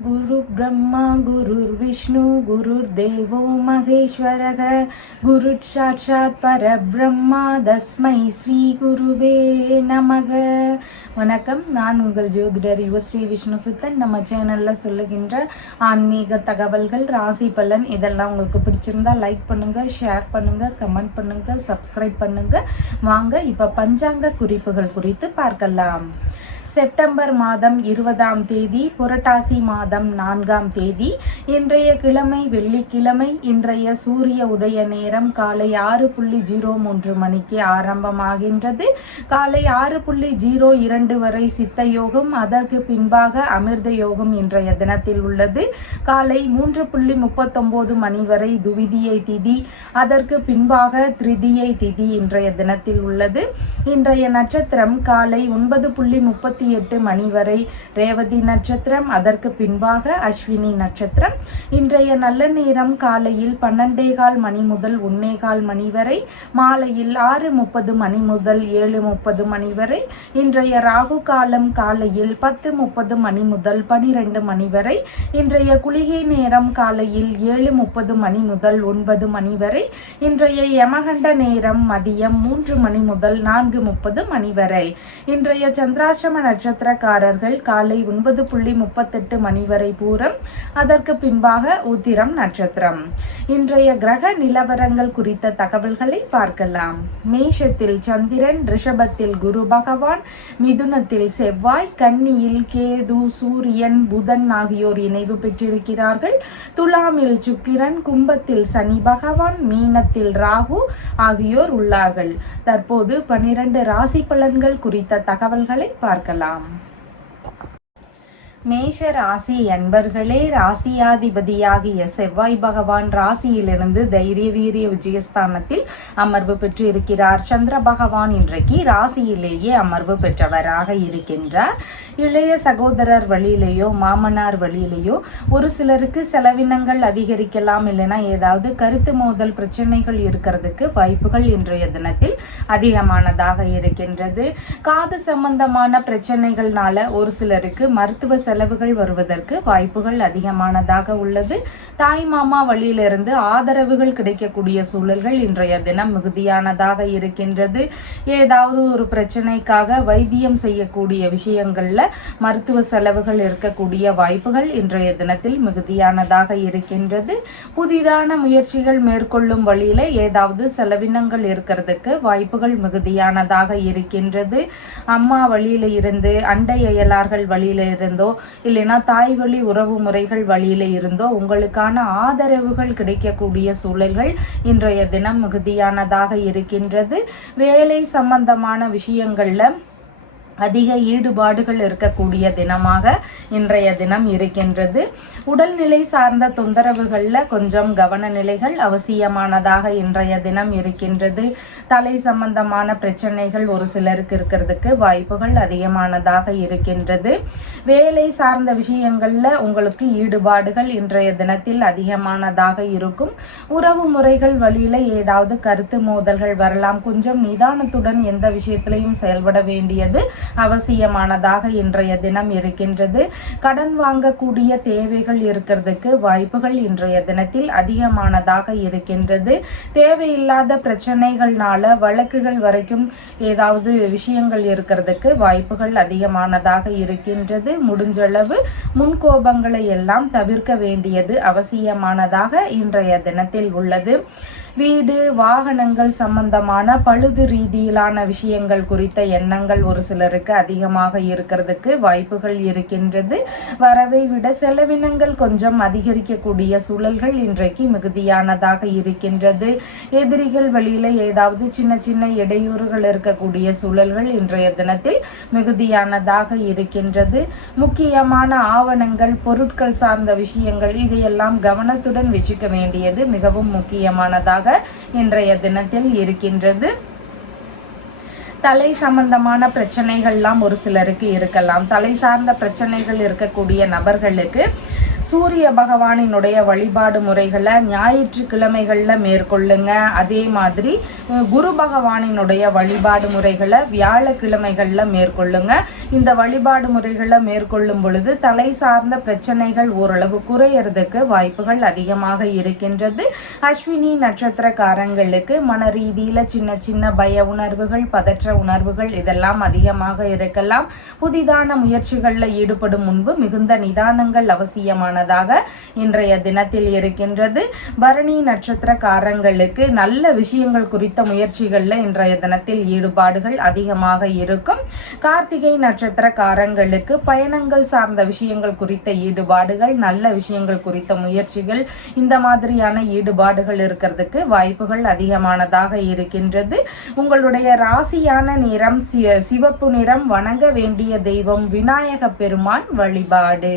गुरु ब्रह्मा गुरुर्विष्णु गुरुर्देवो महेश्वरः गुरुसाक्षात् परब्रह्मा तस्मै ஸ்ரீ குருவே நமக. வணக்கம். நான் உங்கள் ஜோதிடர் யுவஸ்ரீ விஷ்ணு சித்தன். நம்ம சேனலில் சொல்லுகின்ற ஆன்மீக தகவல்கள், ராசி பலன் இதெல்லாம் உங்களுக்கு பிடிச்சிருந்தா லைக் பண்ணுங்கள், ஷேர் பண்ணுங்கள், கமெண்ட் பண்ணுங்கள், சப்ஸ்கிரைப் பண்ணுங்கள். வாங்க இப்போ பஞ்சாங்க குறிப்புகள் குறித்து பார்க்கலாம். செப்டம்பர் மாதம் 20ஆம் தேதி, புரட்டாசி மாதம் 4ஆம் தேதி. இன்றைய கிழமை வெள்ளிக்கிழமை. இன்றைய சூரிய உதய நேரம் காலை 6:03 மணிக்கு ஆரம்பமாகின்றது. காலை 6:02 வரை சித்த யோகம், அதற்கு பின்பாக அமிர்த யோகம் இன்றைய தினத்தில் உள்ளது. காலை 3:39 மணி வரை துவிதியை திதி, அதற்கு பின்பாக திருதியை திதி இன்றைய தினத்தில் உள்ளது. இன்றைய நட்சத்திரம் காலை 9:38 மணி வரை ரேவதி நட்சத்திரம், அதற்கு பின்பாக அஸ்வினி நட்சத்திரம். இன்றைய நல்ல நேரம் காலையில் 12:15 மணி முதல் 1:15 மணி வரை, மாலையில் 6:30 மணி முதல் 7:30 மணி வரை. இன்றைய ராகு காலம் காலையில் 10:30 மணி முதல் 12 மணி வரை. இன்றைய குளிகை நேரம் காலையில் 7:30 மணி முதல் 9 மணி வரை. இன்றைய யமகண்ட நேரம் மதியம் 3 மணி முதல் 4:30 மணி வரை. இன்றைய சந்திராசிரம நட்சத்திரக்காரர்கள் காலை 9:38 மணி வரை பூரம், அதற்கு பின்பாக உத்திரம் நட்சத்திரம். இன்றைய கிரக நிலவரங்கள் குறித்த தகவல்களை பார்க்கலாம். மேஷத்தில் சந்திரன், ரிஷபத்தில் குரு பகவான், மிதுனத்தில் செவ்வாய், கன்னியில் கேது, சூரியன், புதன் ஆகியோர் இணைவு பெற்றிருக்கிறார்கள். துலாமில் சுக்கிரன், கும்பத்தில் சனி பகவான், மீனத்தில் ராகு ஆகியோர் உள்ளார்கள். தற்போது 12 ராசி பலன்கள் குறித்த தகவல்களை பார்க்கலாம். மேஷ ராசி அன்பர்களே, ராசியாதிபதியாகிய செவ்வாய் பகவான் ராசியிலிருந்து தைரிய வீரிய விஜயஸ்தானத்தில் அமர்வு பெற்று இருக்கிறார். சந்திர பகவான் இன்றைக்கு ராசியிலேயே அமர்வு பெற்றவராக இருக்கின்றார். இளைய சகோதரர் வழியிலேயோ மாமனார் வழியிலேயோ ஒரு சிலருக்கு செலவினங்கள் அதிகரிக்கலாம், இல்லைன்னா ஏதாவது கருத்து மோதல் பிரச்சனைகள் இருக்கிறதுக்கு வாய்ப்புகள் இன்றைய தினத்தில் அதிகமானதாக இருக்கின்றது. காது சம்பந்தமான பிரச்சனைகள்னால ஒரு சிலருக்கு மருத்துவ செலவுகள் வருவதற்கு வாய்ப்புகள் அதிகமானதாக உள்ளது. தாய் மாமா வழியிலிருந்து ஆதரவுகள் கிடைக்கக்கூடிய சூழல்கள் இன்றைய தினம் மிகுதியானதாக இருக்கின்றது. ஏதாவது ஒரு பிரச்சனைக்காக வைத்தியம் செய்யக்கூடிய விஷயங்கள்ல மருத்துவ செலவுகள் இருக்கக்கூடிய வாய்ப்புகள் இன்றைய தினத்தில் மிகுதியானதாக இருக்கின்றது. புதிதான முயற்சிகள் மேற்கொள்ளும் வழியில ஏதாவது செலவினங்கள் இருக்கிறதுக்கு வாய்ப்புகள் மிகுதியானதாக இருக்கின்றது. அம்மா வழியில இருந்து, அண்டை அயலார்கள் வழியில இருந்தோ, இல்லைன்னா தாய் வழி உறவு முறைகள் வழியில இருந்தோ உங்களுக்கான ஆதரவுகள் கிடைக்கக்கூடிய சூழல்கள் இன்றைய தினம் மிகுதியானதாக இருக்கின்றது. வேலை சம்பந்தமான விஷயங்கள்ல அதிக ஈடுபாடுகள் இருக்கக்கூடிய தினமாக இன்றைய தினம் இருக்கின்றது. உடல்நிலை சார்ந்த தொந்தரவுகளில் கொஞ்சம் கவன நிலைகள் அவசியமானதாக இன்றைய தினம் இருக்கின்றது. தலை சம்பந்தமான பிரச்சனைகள் ஒரு சிலருக்கு இருக்கிறதுக்கு வாய்ப்புகள் அதிகமானதாக இருக்கின்றது. வேலை சார்ந்த விஷயங்களில் உங்களுக்கு ஈடுபாடுகள் இன்றைய தினத்தில் அதிகமானதாக இருக்கும். உறவு முறைகள் வழியில் ஏதாவது கருத்து மோதல்கள் வரலாம். கொஞ்சம் நிதானத்துடன் எந்த விஷயத்திலையும் செயல்பட வேண்டியது அவசியமானதாக இன்றைய தினம் இருக்கின்றது. கடன் வாங்கக்கூடிய தேவைகள் இருக்கிறதுக்கு வாய்ப்புகள் இன்றைய தினத்தில் அதிகமானதாக இருக்கின்றது. தேவையில்லாத பிரச்சனைகள்னால வழக்குகள் வரைக்கும் ஏதாவது விஷயங்கள் இருக்கிறதுக்கு வாய்ப்புகள் அதிகமானதாக இருக்கின்றது. முடிஞ்சளவு முன்கோபங்களை எல்லாம் தவிர்க்க வேண்டியது அவசியமானதாக இன்றைய தினத்தில் உள்ளது. வீடு வாகனங்கள் சம்பந்தமான பழுது ரீதியிலான விஷயங்கள் குறித்த எண்ணங்கள் ஒரு சிலருக்கு அதிகமாக இருக்கிறதுக்கு வாய்ப்புகள் இருக்கின்றது. வரவை விட செலவினங்கள் கொஞ்சம் அதிகரிக்கக்கூடிய சூழல்கள் இன்றைக்கு மிகுதியானதாக இருக்கின்றது. எதிரிகள் வழியில ஏதாவது சின்ன சின்ன இடையூறுகள் இருக்கக்கூடிய சூழல்கள் இன்றைய தினத்தில் மிகுதியானதாக இருக்கின்றது. முக்கியமான ஆவணங்கள், பொருட்கள் சார்ந்த விஷயங்கள் இதையெல்லாம் கவனத்துடன் வச்சுக்க வேண்டியது மிகவும் முக்கியமானதாக இன்றைய தினத்தில் இருக்கின்றது. தலை சம்பந்தமான பிரச்சனைகள்லாம் ஒரு சிலருக்கு இருக்கலாம். தலை சார்ந்த பிரச்சனைகள் இருக்கக்கூடிய நபர்களுக்கு சூரிய பகவானினுடைய வழிபாடு முறைகளை ஞாயிற்றுக்கிழமைகளில் மேற்கொள்ளுங்க. அதே மாதிரி குரு பகவானினுடைய வழிபாடு முறைகளை வியாழக்கிழமைகளில் மேற்கொள்ளுங்க. இந்த வழிபாடு முறைகளை மேற்கொள்ளும் பொழுது தலை சார்ந்த பிரச்சனைகள் ஓரளவு குறையறதுக்கு வாய்ப்புகள் அதிகமாக இருக்கின்றது. அஸ்வினி நட்சத்திரக்காரங்களுக்கு மன ரீதியில் சின்ன சின்ன பய உணர்வுகள், பதற்ற உணர்வுகள் இதெல்லாம் அதிகமாக இருக்கலாம். புதிதான முயற்சிகளில் ஈடுபடும் முன்பு மிகுந்த நிதானங்கள் அவசியமான இன்றைய தினத்தில் இருக்கின்றது. பரணி நட்சத்திரக்காரங்களுக்கு நல்ல விஷயங்கள் குறித்த முயற்சிகள்ல இன்றைய தினத்தில் ஈடுபாடுகள் அதிகமாக இருக்கும். கார்த்திகை நட்சத்திரக்காரங்களுக்கு பயணங்கள் சார்ந்த விஷயங்கள் குறித்த ஈடுபாடுகள், நல்ல விஷயங்கள் குறித்த முயற்சிகள், இந்த மாதிரியான ஈடுபாடுகள் இருக்கிறதுக்கு வாய்ப்புகள் அதிகமானதாக இருக்கின்றது. உங்களுடைய ராசியான நிறம் சிவப்பு நிறம். வணங்க வேண்டிய தெய்வம் விநாயக பெருமான் வழிபாடு.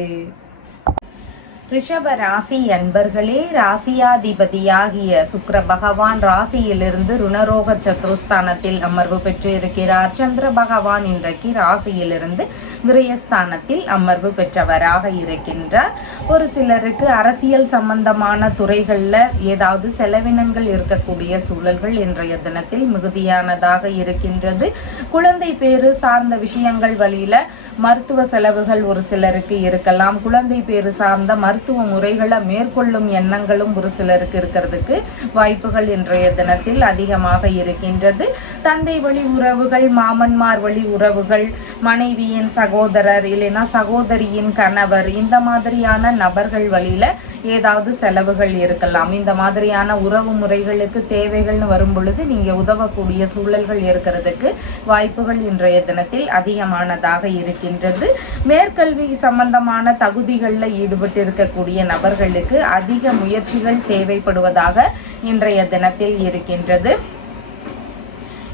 ரிஷப ராசி அன்பர்களே, ராசியாதிபதியாகிய சுக்கிர பகவான் ராசியிலிருந்து ருணரோக சத்துருஸ்தானத்தில் அமர்வு பெற்று இருக்கிறார். சந்திர பகவான் இன்றைக்கு ராசியிலிருந்து விரயஸ்தானத்தில் அமர்வு பெற்றவராக இருக்கின்றார். ஒரு சிலருக்கு அரசியல் சம்பந்தமான துறைகளில் ஏதாவது செலவினங்கள் இருக்கக்கூடிய சூழல்கள் இன்றைய தினத்தில் மிகுதியானதாக இருக்கின்றது. குழந்தை பேறு சார்ந்த விஷயங்கள் வழியில மருத்துவ செலவுகள் ஒரு சிலருக்கு இருக்கலாம். குழந்தை பேறு சார்ந்த மருத்துவ முறைகளை மேற்கொள்ளும் எண்ணங்களும் ஒரு சிலருக்கு இருக்கிறதுக்கு வாய்ப்புகள் இன்றைய தினத்தில் அதிகமாக இருக்கின்றது. தந்தை வழி உறவுகள், மாமன்மார் வழி உறவுகள், மனைவியின் சகோதரர் இல்லைன்னா சகோதரியின் கணவர், இந்த மாதிரியான நபர்கள் வழியில ஏதாவது செலவுகள் இருக்கலாம். இந்த மாதிரியான உறவு முறைகளுக்கு தேவைகள்னு வரும் பொழுது நீங்க உதவக்கூடிய சூழல்கள் இருக்கிறதுக்கு வாய்ப்புகள் இன்றைய தினத்தில் அதிகமானதாக இருக்கின்றது. மேற்கல்வி சம்பந்தமான தகுதிகளில் ஈடுபட்டு இருக்கக்கூடிய நபர்களுக்கு அதிக முயற்சிகள் தேவைப்படுவதாக இன்றைய தினத்தில் இருக்கின்றது.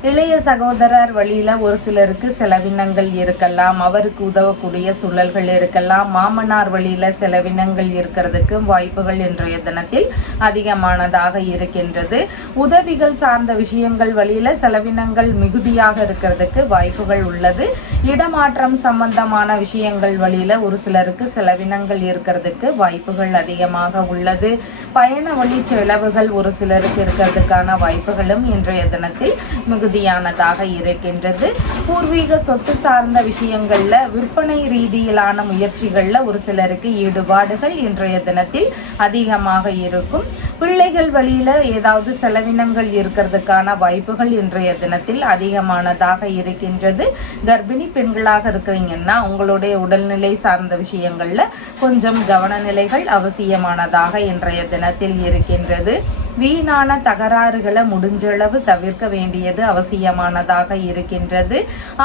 இளைய சகோதரர் வழியில ஒரு சிலருக்கு செலவினங்கள் இருக்கலாம். அவருக்கு உதவக்கூடிய சூழல்கள் இருக்கலாம். மாமனார் வழியில செலவினங்கள் இருக்கிறதுக்கு வாய்ப்புகள் இன்றைய தினத்தில் அதிகமானதாக இருக்கின்றது. உதவிகள் சார்ந்த விஷயங்கள் வழியில செலவினங்கள் மிகுதியாக இருக்கிறதுக்கு வாய்ப்புகள் உள்ளது. இடமாற்றம் சம்பந்தமான விஷயங்கள் வழியில ஒரு சிலருக்கு செலவினங்கள் இருக்கிறதுக்கு வாய்ப்புகள் அதிகமாக உள்ளது. பயண வழி செலவுகள் ஒரு சிலருக்கு இருக்கிறதுக்கான வாய்ப்புகளும் இன்றைய தினத்தில் மிகுதியானதாக இருக்கின்றது. பூர்வீக சொத்து சார்ந்த விஷயங்கள்ல விற்பனை ரீதியிலான முயற்சிகள்ல ஒரு சிலருக்கு ஈடுபாடுகள் இன்றைய தினத்தில் அதிகமாக இருக்கும். பிள்ளைகள் வழியில ஏதாவது செலவினங்கள் இருக்கிறதுக்கான வாய்ப்புகள் இன்றைய தினத்தில் அதிகமானதாக இருக்கின்றது. கர்ப்பிணி பெண்களாக இருக்கிறீங்கன்னா உங்களுடைய உடல்நிலை சார்ந்த விஷயங்கள்ல கொஞ்சம் கவனநிலைகள் அவசியமானதாக இன்றைய தினத்தில் இருக்கின்றது. வீணான தகராறுகளை முடிஞ்சளவு தவிர்க்க வேண்டியது அவசியமானதாக இருக்கின்றது.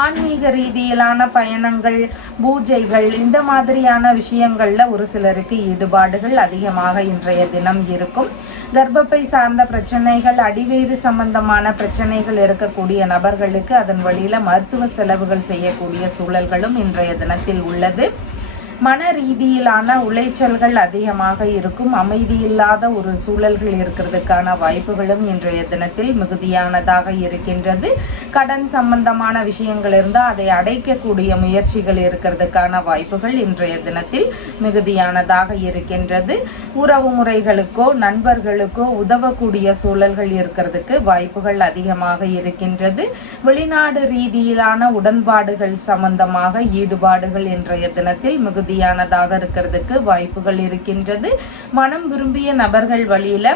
ஆன்மீக ரீதியிலான பயணங்கள், பூஜைகள், இந்த மாதிரியான விஷயங்கள்ல ஒரு சிலருக்கு ஈடுபாடுகள் அதிகமாக இன்றைய தினம் இருக்கும். கர்ப்பப்பை சார்ந்த பிரச்சனைகள், அடிவேறு சம்பந்தமான பிரச்சனைகள் இருக்கக்கூடிய நபர்களுக்கு அதன் வழியில மருத்துவ செலவுகள் செய்யக்கூடிய சூழல்களும் இன்றைய தினத்தில் உள்ளது. மன ரீதியிலான உளைச்சல்கள் அதிகமாக இருக்கும். அமைதியில்லாத ஒரு சூழல்கள் இருக்கிறதுக்கான வாய்ப்புகளும் இன்றைய தினத்தில் மிகுதியானதாக இருக்கின்றது. கடன் சம்பந்தமான விஷயங்கள் இருந்தால் அதை அடைக்கக்கூடிய முயற்சிகள் இருக்கிறதுக்கான வாய்ப்புகள் இன்றைய தினத்தில் மிகுதியானதாக இருக்கின்றது. உறவு முறைகளுக்கோ நண்பர்களுக்கோ உதவக்கூடிய சூழல்கள் இருக்கிறதுக்கு வாய்ப்புகள் அதிகமாக இருக்கின்றது. வெளிநாடு ரீதியிலான உடன்பாடுகள் சம்பந்தமாக ஈடுபாடுகள் இன்றைய தினத்தில் மிகுதியானதாக இருக்கிறதுக்கு வாய்ப்புகள் இருக்கின்றது. மனம் விரும்பிய நபர்கள் வழியில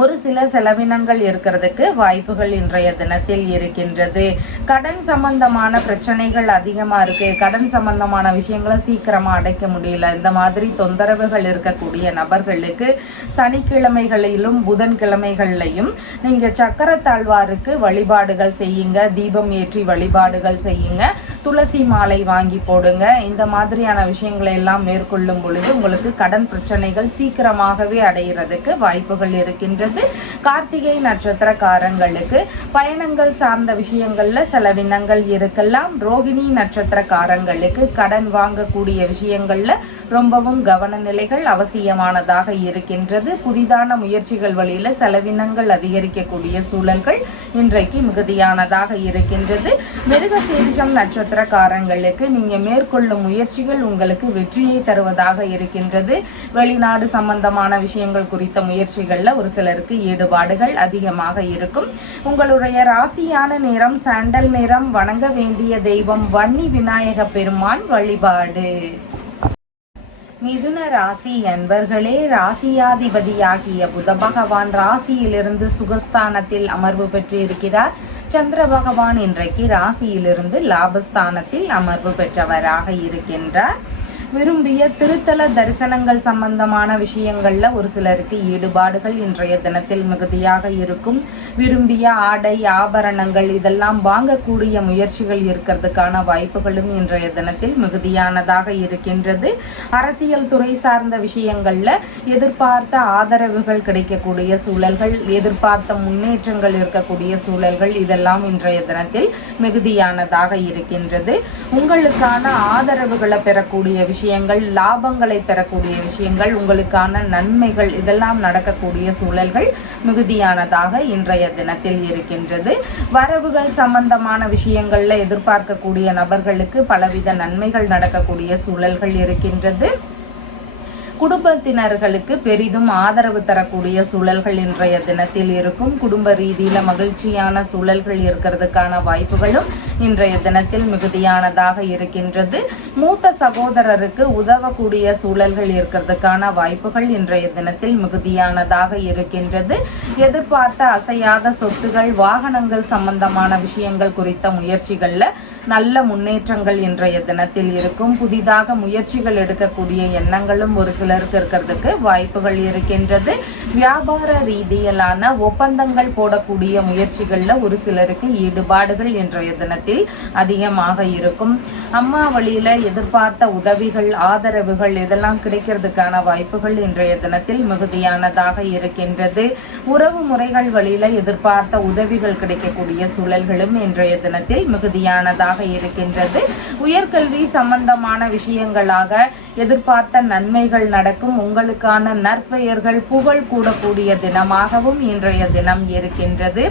ஒரு சில செலவினங்கள் இருக்கிறதுக்கு வாய்ப்புகள் இன்றைய தினத்தில் இருக்கின்றது. கடன் சம்பந்தமான பிரச்சனைகள் அதிகமா இருக்கு, கடன் சம்பந்தமான விஷயங்களை சீக்கிரமா அடைக்க முடியல, இந்த மாதிரி தொந்தரவுகள் இருக்கக்கூடிய நபர்களுக்கு சனிக்கிழமைகளிலும் புதன்கிழமைகளிலையும் நீங்க சக்கரத்தாழ்வாருக்கு வழிபாடுகள் செய்யுங்க, தீபம் ஏற்றி வழிபாடுகள் செய்யுங்க, துளசி மாலை வாங்கி போடுங்க. இந்த மாதிரியான விஷயங்களை எல்லாம் மேற்கொள்ளும் பொழுது உங்களுக்கு கடன் பிரச்சனைகள் சீக்கிரமாகவே அடைகிறதுக்கு வாய்ப்புகள் இருக்கின்றன. இருக்கின்றது. கார்த்திகை நட்சத்திரக்காரங்களுக்கு பயணங்கள் சார்ந்த விஷயங்கள்ல செலவினங்கள் இருக்கலாம். ரோகிணி நட்சத்திரக்காரங்களுக்கு கடன் வாங்கக்கூடிய விஷயங்கள்ல ரொம்பவும் கவன நிலைகள் அவசியமானதாக இருக்கின்றது. புதிதான முயற்சிகள் வழியில செலவினங்கள் அதிகரிக்கக்கூடிய சூழல்கள் இன்றைக்கு மிகுதியானதாக இருக்கின்றது. மிருகசீரிஷம் நட்சத்திரக்காரங்களுக்கு நீங்க மேற்கொள்ளும் முயற்சிகள் உங்களுக்கு வெற்றியை தருவதாக இருக்கின்றது. வெளிநாடு சம்பந்தமான விஷயங்கள் குறித்த முயற்சிகள்ல ஒரு சிலருக்கு ஈடுபாடுகள் அதிகமாக இருக்கும். உங்களுடைய ராசியான நிறம் சாண்டல் நிறம். வணங்க வேண்டிய தெய்வம் வன்னி விநாயக பெருமான் வழிபாடு. மிதுன ராசி என்பர்களே, ராசியாதிபதியாகிய புத பகவான் ராசியிலிருந்து சுகஸ்தானத்தில் அமர்வு பெற்று இருக்கிறார். சந்திர பகவான் இன்றைக்கு ராசியிலிருந்து லாபஸ்தானத்தில் அமர்வு பெற்றவராக இருக்கின்றார். விரும்பிய திருத்தல தரிசனங்கள் சம்பந்தமான விஷயங்கள்ல ஒரு சிலருக்கு ஈடுபாடுகள் இன்றைய தினத்தில் மிகுதியாக இருக்கும். விரும்பிய ஆடை ஆபரணங்கள் இதெல்லாம் வாங்கக்கூடிய முயற்சிகள் இருக்கிறதுக்கான வாய்ப்புகளும் இன்றைய தினத்தில் மிகுதியானதாக இருக்கின்றது. அரசியல் துறை சார்ந்த விஷயங்கள்ல எதிர்பார்த்த ஆதரவுகள் கிடைக்கக்கூடிய சூழல்கள், எதிர்பார்த்த முன்னேற்றங்கள் இருக்கக்கூடிய சூழல்கள் இதெல்லாம் இன்றைய தினத்தில் மிகுதியானதாக இருக்கின்றது. உங்களுக்கான ஆதரவுகளை பெறக்கூடிய விஷயங்கள், லாபங்களை பெறக்கூடிய விஷயங்கள், உங்களுக்கான நன்மைகள் இதெல்லாம் நடக்கக்கூடிய சூழல்கள் மிகுதியானதாக இன்றைய தினத்தில் இருக்கின்றது. வரவுகள் சம்பந்தமான விஷயங்கள்ல எதிர்பார்க்கக்கூடிய நபர்களுக்கு பலவித நன்மைகள் நடக்கக்கூடிய சூழல்கள் இருக்கின்றது. குடும்பத்தினர்களுக்கு பெரிதும் ஆதரவு தரக்கூடிய சூழல்கள் இன்றைய தினத்தில் இருக்கும். குடும்ப ரீதியில மகிழ்ச்சியான சூழல்கள் இருக்கிறதுக்கான வாய்ப்புகளும் இன்றைய தினத்தில் மிகுதியானதாக இருக்கின்றது. மூத்த சகோதரருக்கு உதவக்கூடிய சூழல்கள் இருக்கிறதுக்கான வாய்ப்புகள் இன்றைய தினத்தில் மிகுதியானதாக இருக்கின்றது. எதிர்பார்த்த அசையாத சொத்துகள், வாகனங்கள் சம்பந்தமான விஷயங்கள் குறித்த முயற்சிகள்ல நல்ல முன்னேற்றங்கள் இன்றைய தினத்தில் இருக்கும். புதிதாக முயற்சிகள் எடுக்கக்கூடிய எண்ணங்களும் ஒரு சிலருக்கு இருக்கிறதுக்கு வாய்ப்புகள் இருக்கின்றது. வியாபார ரீதியிலான ஒப்பந்தங்கள் போடக்கூடிய முயற்சிகள்ல ஒரு சிலருக்கு ஈடுபாடுகள் இன்றைய தினத்தில் அதிகமாக இருக்கும். அம்மா வழியில எதிர்பார்த்த உதவிகள், ஆதரவுகள் இதெல்லாம் கிடைக்கிறதுக்கான வாய்ப்புகள் இன்றைய தினத்தில் மிகுதியானதாக இருக்கின்றது. உறவு முறைகள் வழியில எதிர்பார்த்த உதவிகள் கிடைக்கக்கூடிய சூழல்களும் இன்றைய தினத்தில் மிகுதியானதாக இருக்கின்றது. உயர்கல்வி சம்பந்தமான விஷயங்களாக எதிர்பார்த்த நன்மைகள் நடக்கும். உங்களுக்கான நற்பெயர்கள், புகழ் கூடக்கூடிய தினமாகவும் இன்றைய தினம் இருக்கின்றது.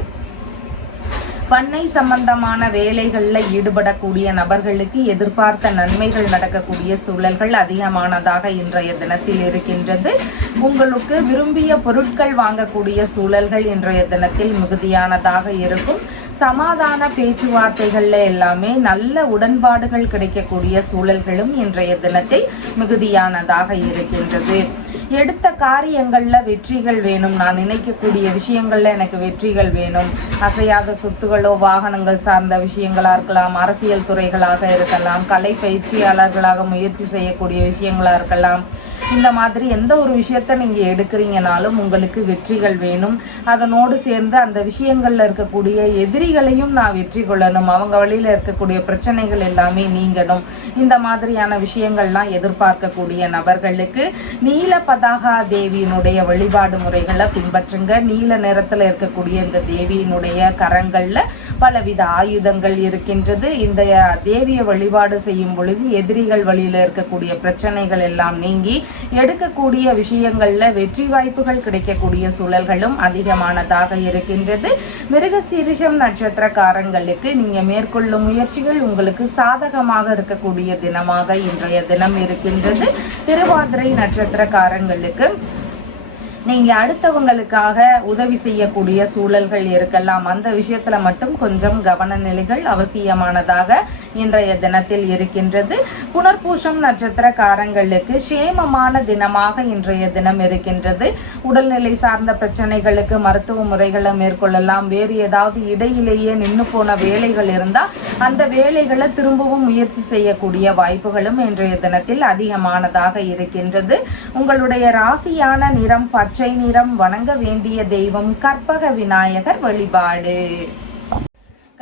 பண்ணை சம்பந்தமான வேலைகள்ல ஈடுபடக்கூடிய நபர்களுக்கு எதிர்பார்த்த நன்மைகள் நடக்கக்கூடிய சூழல்கள் அதிகமானதாக இன்றைய தினத்தில் இருக்கின்றது. உங்களுக்கு விரும்பிய பொருட்கள் வாங்கக்கூடிய சூழல்கள் இன்றைய தினத்தில் மிகுதியானதாக இருக்கும். சமாதான பேச்சுவார்த்தைகள்ல எல்லாமே நல்ல உடன்பாடுகள் கிடைக்கக்கூடிய சூழல்களும் இன்றைய தினத்தில் மிகுதியானதாக இருக்கின்றது. எடுத்த காரியங்கள்ல வெற்றிகள் வேணும், நான் நினைக்கக்கூடிய விஷயங்கள்ல எனக்கு வெற்றிகள் வேணும், அசையாத சொத்துகளோ வாகனங்கள் சார்ந்த விஷயங்களா இருக்கலாம், அரசியல் துறைகளாக இருக்கலாம், கலை பயிற்சியாளர்களாக முயற்சி செய்யக்கூடிய விஷயங்களா இருக்கலாம். இந்த மாதிரி எந்த ஒரு விஷயத்த நீங்க எடுக்கிறீங்கனாலும் உங்களுக்கு வெற்றிகள் வேணும். அதனோடு சேர்ந்து அந்த விஷயங்கள்ல இருக்கக்கூடிய எதிரிகளையும் நான் வெற்றி கொள்ளணும், அவங்க வழியில இருக்கக்கூடிய பிரச்சனைகள் எல்லாமே நீங்கணும். இந்த மாதிரியான விஷயங்கள்லாம் எதிர்பார்க்கக்கூடிய நபர்களுக்கு நீல பதாகா தேவியினுடைய வழிபாடு முறைகளை பின்பற்றுங்க. நீல நிறத்துல இருக்கக்கூடிய இந்த தேவியினுடைய கரங்கள்ல பலவித ஆயுதங்கள் இருக்கின்றது. இந்த தேவியை வழிபாடு செய்யும் பொழுது எதிரிகள் வழியில இருக்கக்கூடிய பிரச்சனைகள் எல்லாம் நீங்கி எடுக்கக்கூடிய விஷயங்கள்ல வெற்றி வாய்ப்புகள் கிடைக்கக்கூடிய சூழல்களும் அதிகமானதாக இருக்கின்றது. மிருகசீரிஷம் நட்சத்திரக்காரங்களுக்கு நீங்க மேற்கொள்ளும் முயற்சிகள் உங்களுக்கு சாதகமாக இருக்கக்கூடிய தினமாக இன்றைய தினம் இருக்கின்றது. திருவாதிரை நட்சத்திரக்காரங்களுக்கு நீங்க அடுத்தவங்களுக்காக உதவி செய்யக்கூடிய சூழல்கள் இருக்கலாம். அந்த விஷயத்துல மட்டும் கொஞ்சம் கவன நிலைகள் அவசியமானதாக இன்றைய தினத்தில் இருக்கின்றது. புனர்பூசம் நட்சத்திரக்காரங்களுக்கு சேமமான தினமாக இன்றைய தினம் இருக்கின்றது. உடல்நிலை சார்ந்த பிரச்சனைகளுக்கு மருத்துவ முறைகளை மேற்கொள்ளலாம். வேறு ஏதாவது இடையிலேயே நின்று போன வேலைகள் இருந்தால் அந்த வேலைகளை திரும்பவும் முயற்சி செய்யக்கூடிய வாய்ப்புகளும் இன்றைய தினத்தில் அதிகமானதாக இருக்கின்றது. உங்களுடைய ராசியான நிறம் பச்சை நிறம். வணங்க வேண்டிய தெய்வம் கற்பக விநாயகர் வழிபாடு.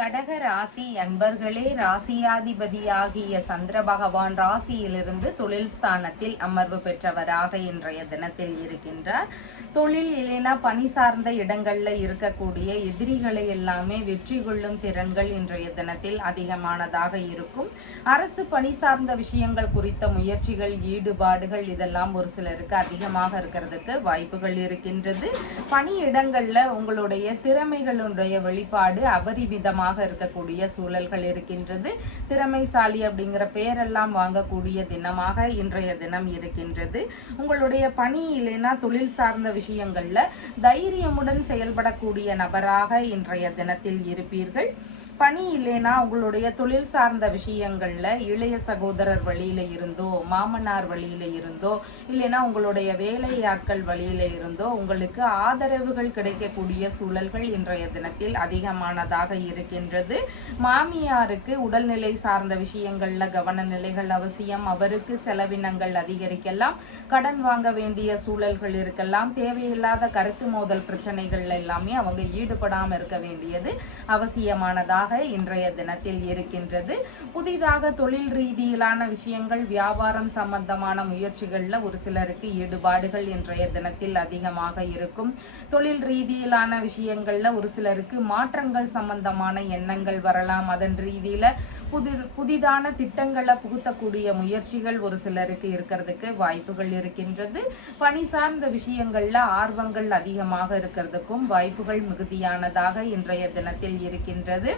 கடக ராசி அன்பர்களே, ராசியாதிபதியாகிய சந்திர பகவான் ராசியிலிருந்து தொழில் ஸ்தானத்தில் அமர்வு பெற்றவராக இன்றைய தினத்தில் இருக்கின்றார். தொழில் இல்லைனா பணி சார்ந்த இடங்கள்ல இருக்கக்கூடிய எதிரிகளை எல்லாமே வெற்றி கொள்ளும் திறன்கள் இன்றைய தினத்தில் அதிகமானதாக இருக்கும். அரசு பணி சார்ந்த விஷயங்கள் குறித்த முயற்சிகள், ஈடுபாடுகள் இதெல்லாம் ஒரு சிலருக்கு அதிகமாக இருக்கிறதுக்கு வாய்ப்புகள் இருக்கின்றது. பணியிடங்கள்ல உங்களுடைய திறமைகளுடைய வெளிப்பாடு அபரிமிதமாக இருக்கக்கூடிய சூழல்கள் இருக்கின்றது. திறமைசாலி அப்படிங்கிற பெயரெல்லாம் வாங்கக்கூடிய தினமாக இன்றைய தினம் இருக்கின்றது. உங்களுடைய பணி இல்லைனா தொழில் சார்ந்த விஷயங்கள்ல தைரியமுடன் செயல்படக்கூடிய நபராக இன்றைய தினத்தில் இருப்பீர்கள். பணி இல்லைனா உங்களுடைய தொழில் சார்ந்த விஷயங்கள்ல இளைய சகோதரர் வழியில இருந்தோ, மாமனார் வழியில இருந்தோ, இல்லைனா உங்களுடைய வேலையாட்கள் வழியில இருந்தோ உங்களுக்கு ஆதரவுகள் கிடைக்கக்கூடிய சூழல்கள் இன்றைய தினத்தில் அதிகமானதாக இருக்கின்றது. மாமியாருக்கு உடல்நிலை சார்ந்த விஷயங்கள்ல கவன நிலைகள் அவசியம். அவருக்கு செலவினங்கள் அதிகரிக்கலாம். கடன் வாங்க வேண்டிய சூழல்கள் இருக்கலாம். தேவையில்லாத கருத்து மோதல் பிரச்சனைகள்ல எல்லாமே அவங்க ஈடுபடாமல் இருக்க வேண்டியது அவசியமானதாக இன்றைய தினத்தில் இருக்கின்றது. புதிதாக தொழில் ரீதியிலான விஷயங்கள், வியாபாரம் சம்பந்தமான முயற்சிகள்ல ஒரு சிலருக்கு ஈடுபாடுகள் இன்றைய தினத்தில் அதிகமாக இருக்கும். தொழில் ரீதியிலான விஷயங்கள்ல ஒரு சிலருக்கு மாற்றங்கள் சம்பந்தமான எண்ணங்கள் வரலாம். அதன் ரீதியில புதிதான திட்டங்களை புகுத்தக்கூடிய முயற்சிகள் ஒரு சிலருக்கு இருக்கிறதுக்கு வாய்ப்புகள் இருக்கின்றது. பணி சார்ந்த விஷயங்கள்ல ஆர்வங்கள் அதிகமாக இருக்கிறதுக்கும் வாய்ப்புகள் மிகுதியானதாக இன்றைய தினத்தில் இருக்கின்றது.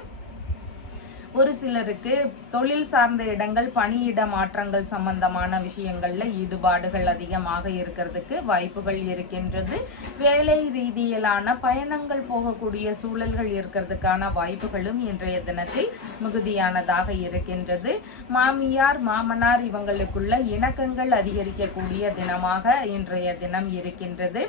ஒரு சிலருக்கு தொழில் சார்ந்த இடங்கள், பணியிட மாற்றங்கள் சம்பந்தமான விஷயங்கள்ல ஈடுபாடுகள் அதிகமாக இருக்கிறதுக்கு வாய்ப்புகள் இருக்கின்றது. வேலை ரீதியிலான பயணங்கள் போகக்கூடிய சூழல்கள் இருக்கிறதுக்கான வாய்ப்புகளும் இன்றைய தினத்தில் மிகுதியானதாக இருக்கின்றது. மாமியார், மாமனார் இவங்களுக்குள்ள இணக்கங்கள் அதிகரிக்கக்கூடிய தினமாக இன்றைய தினம் இருக்கின்றது.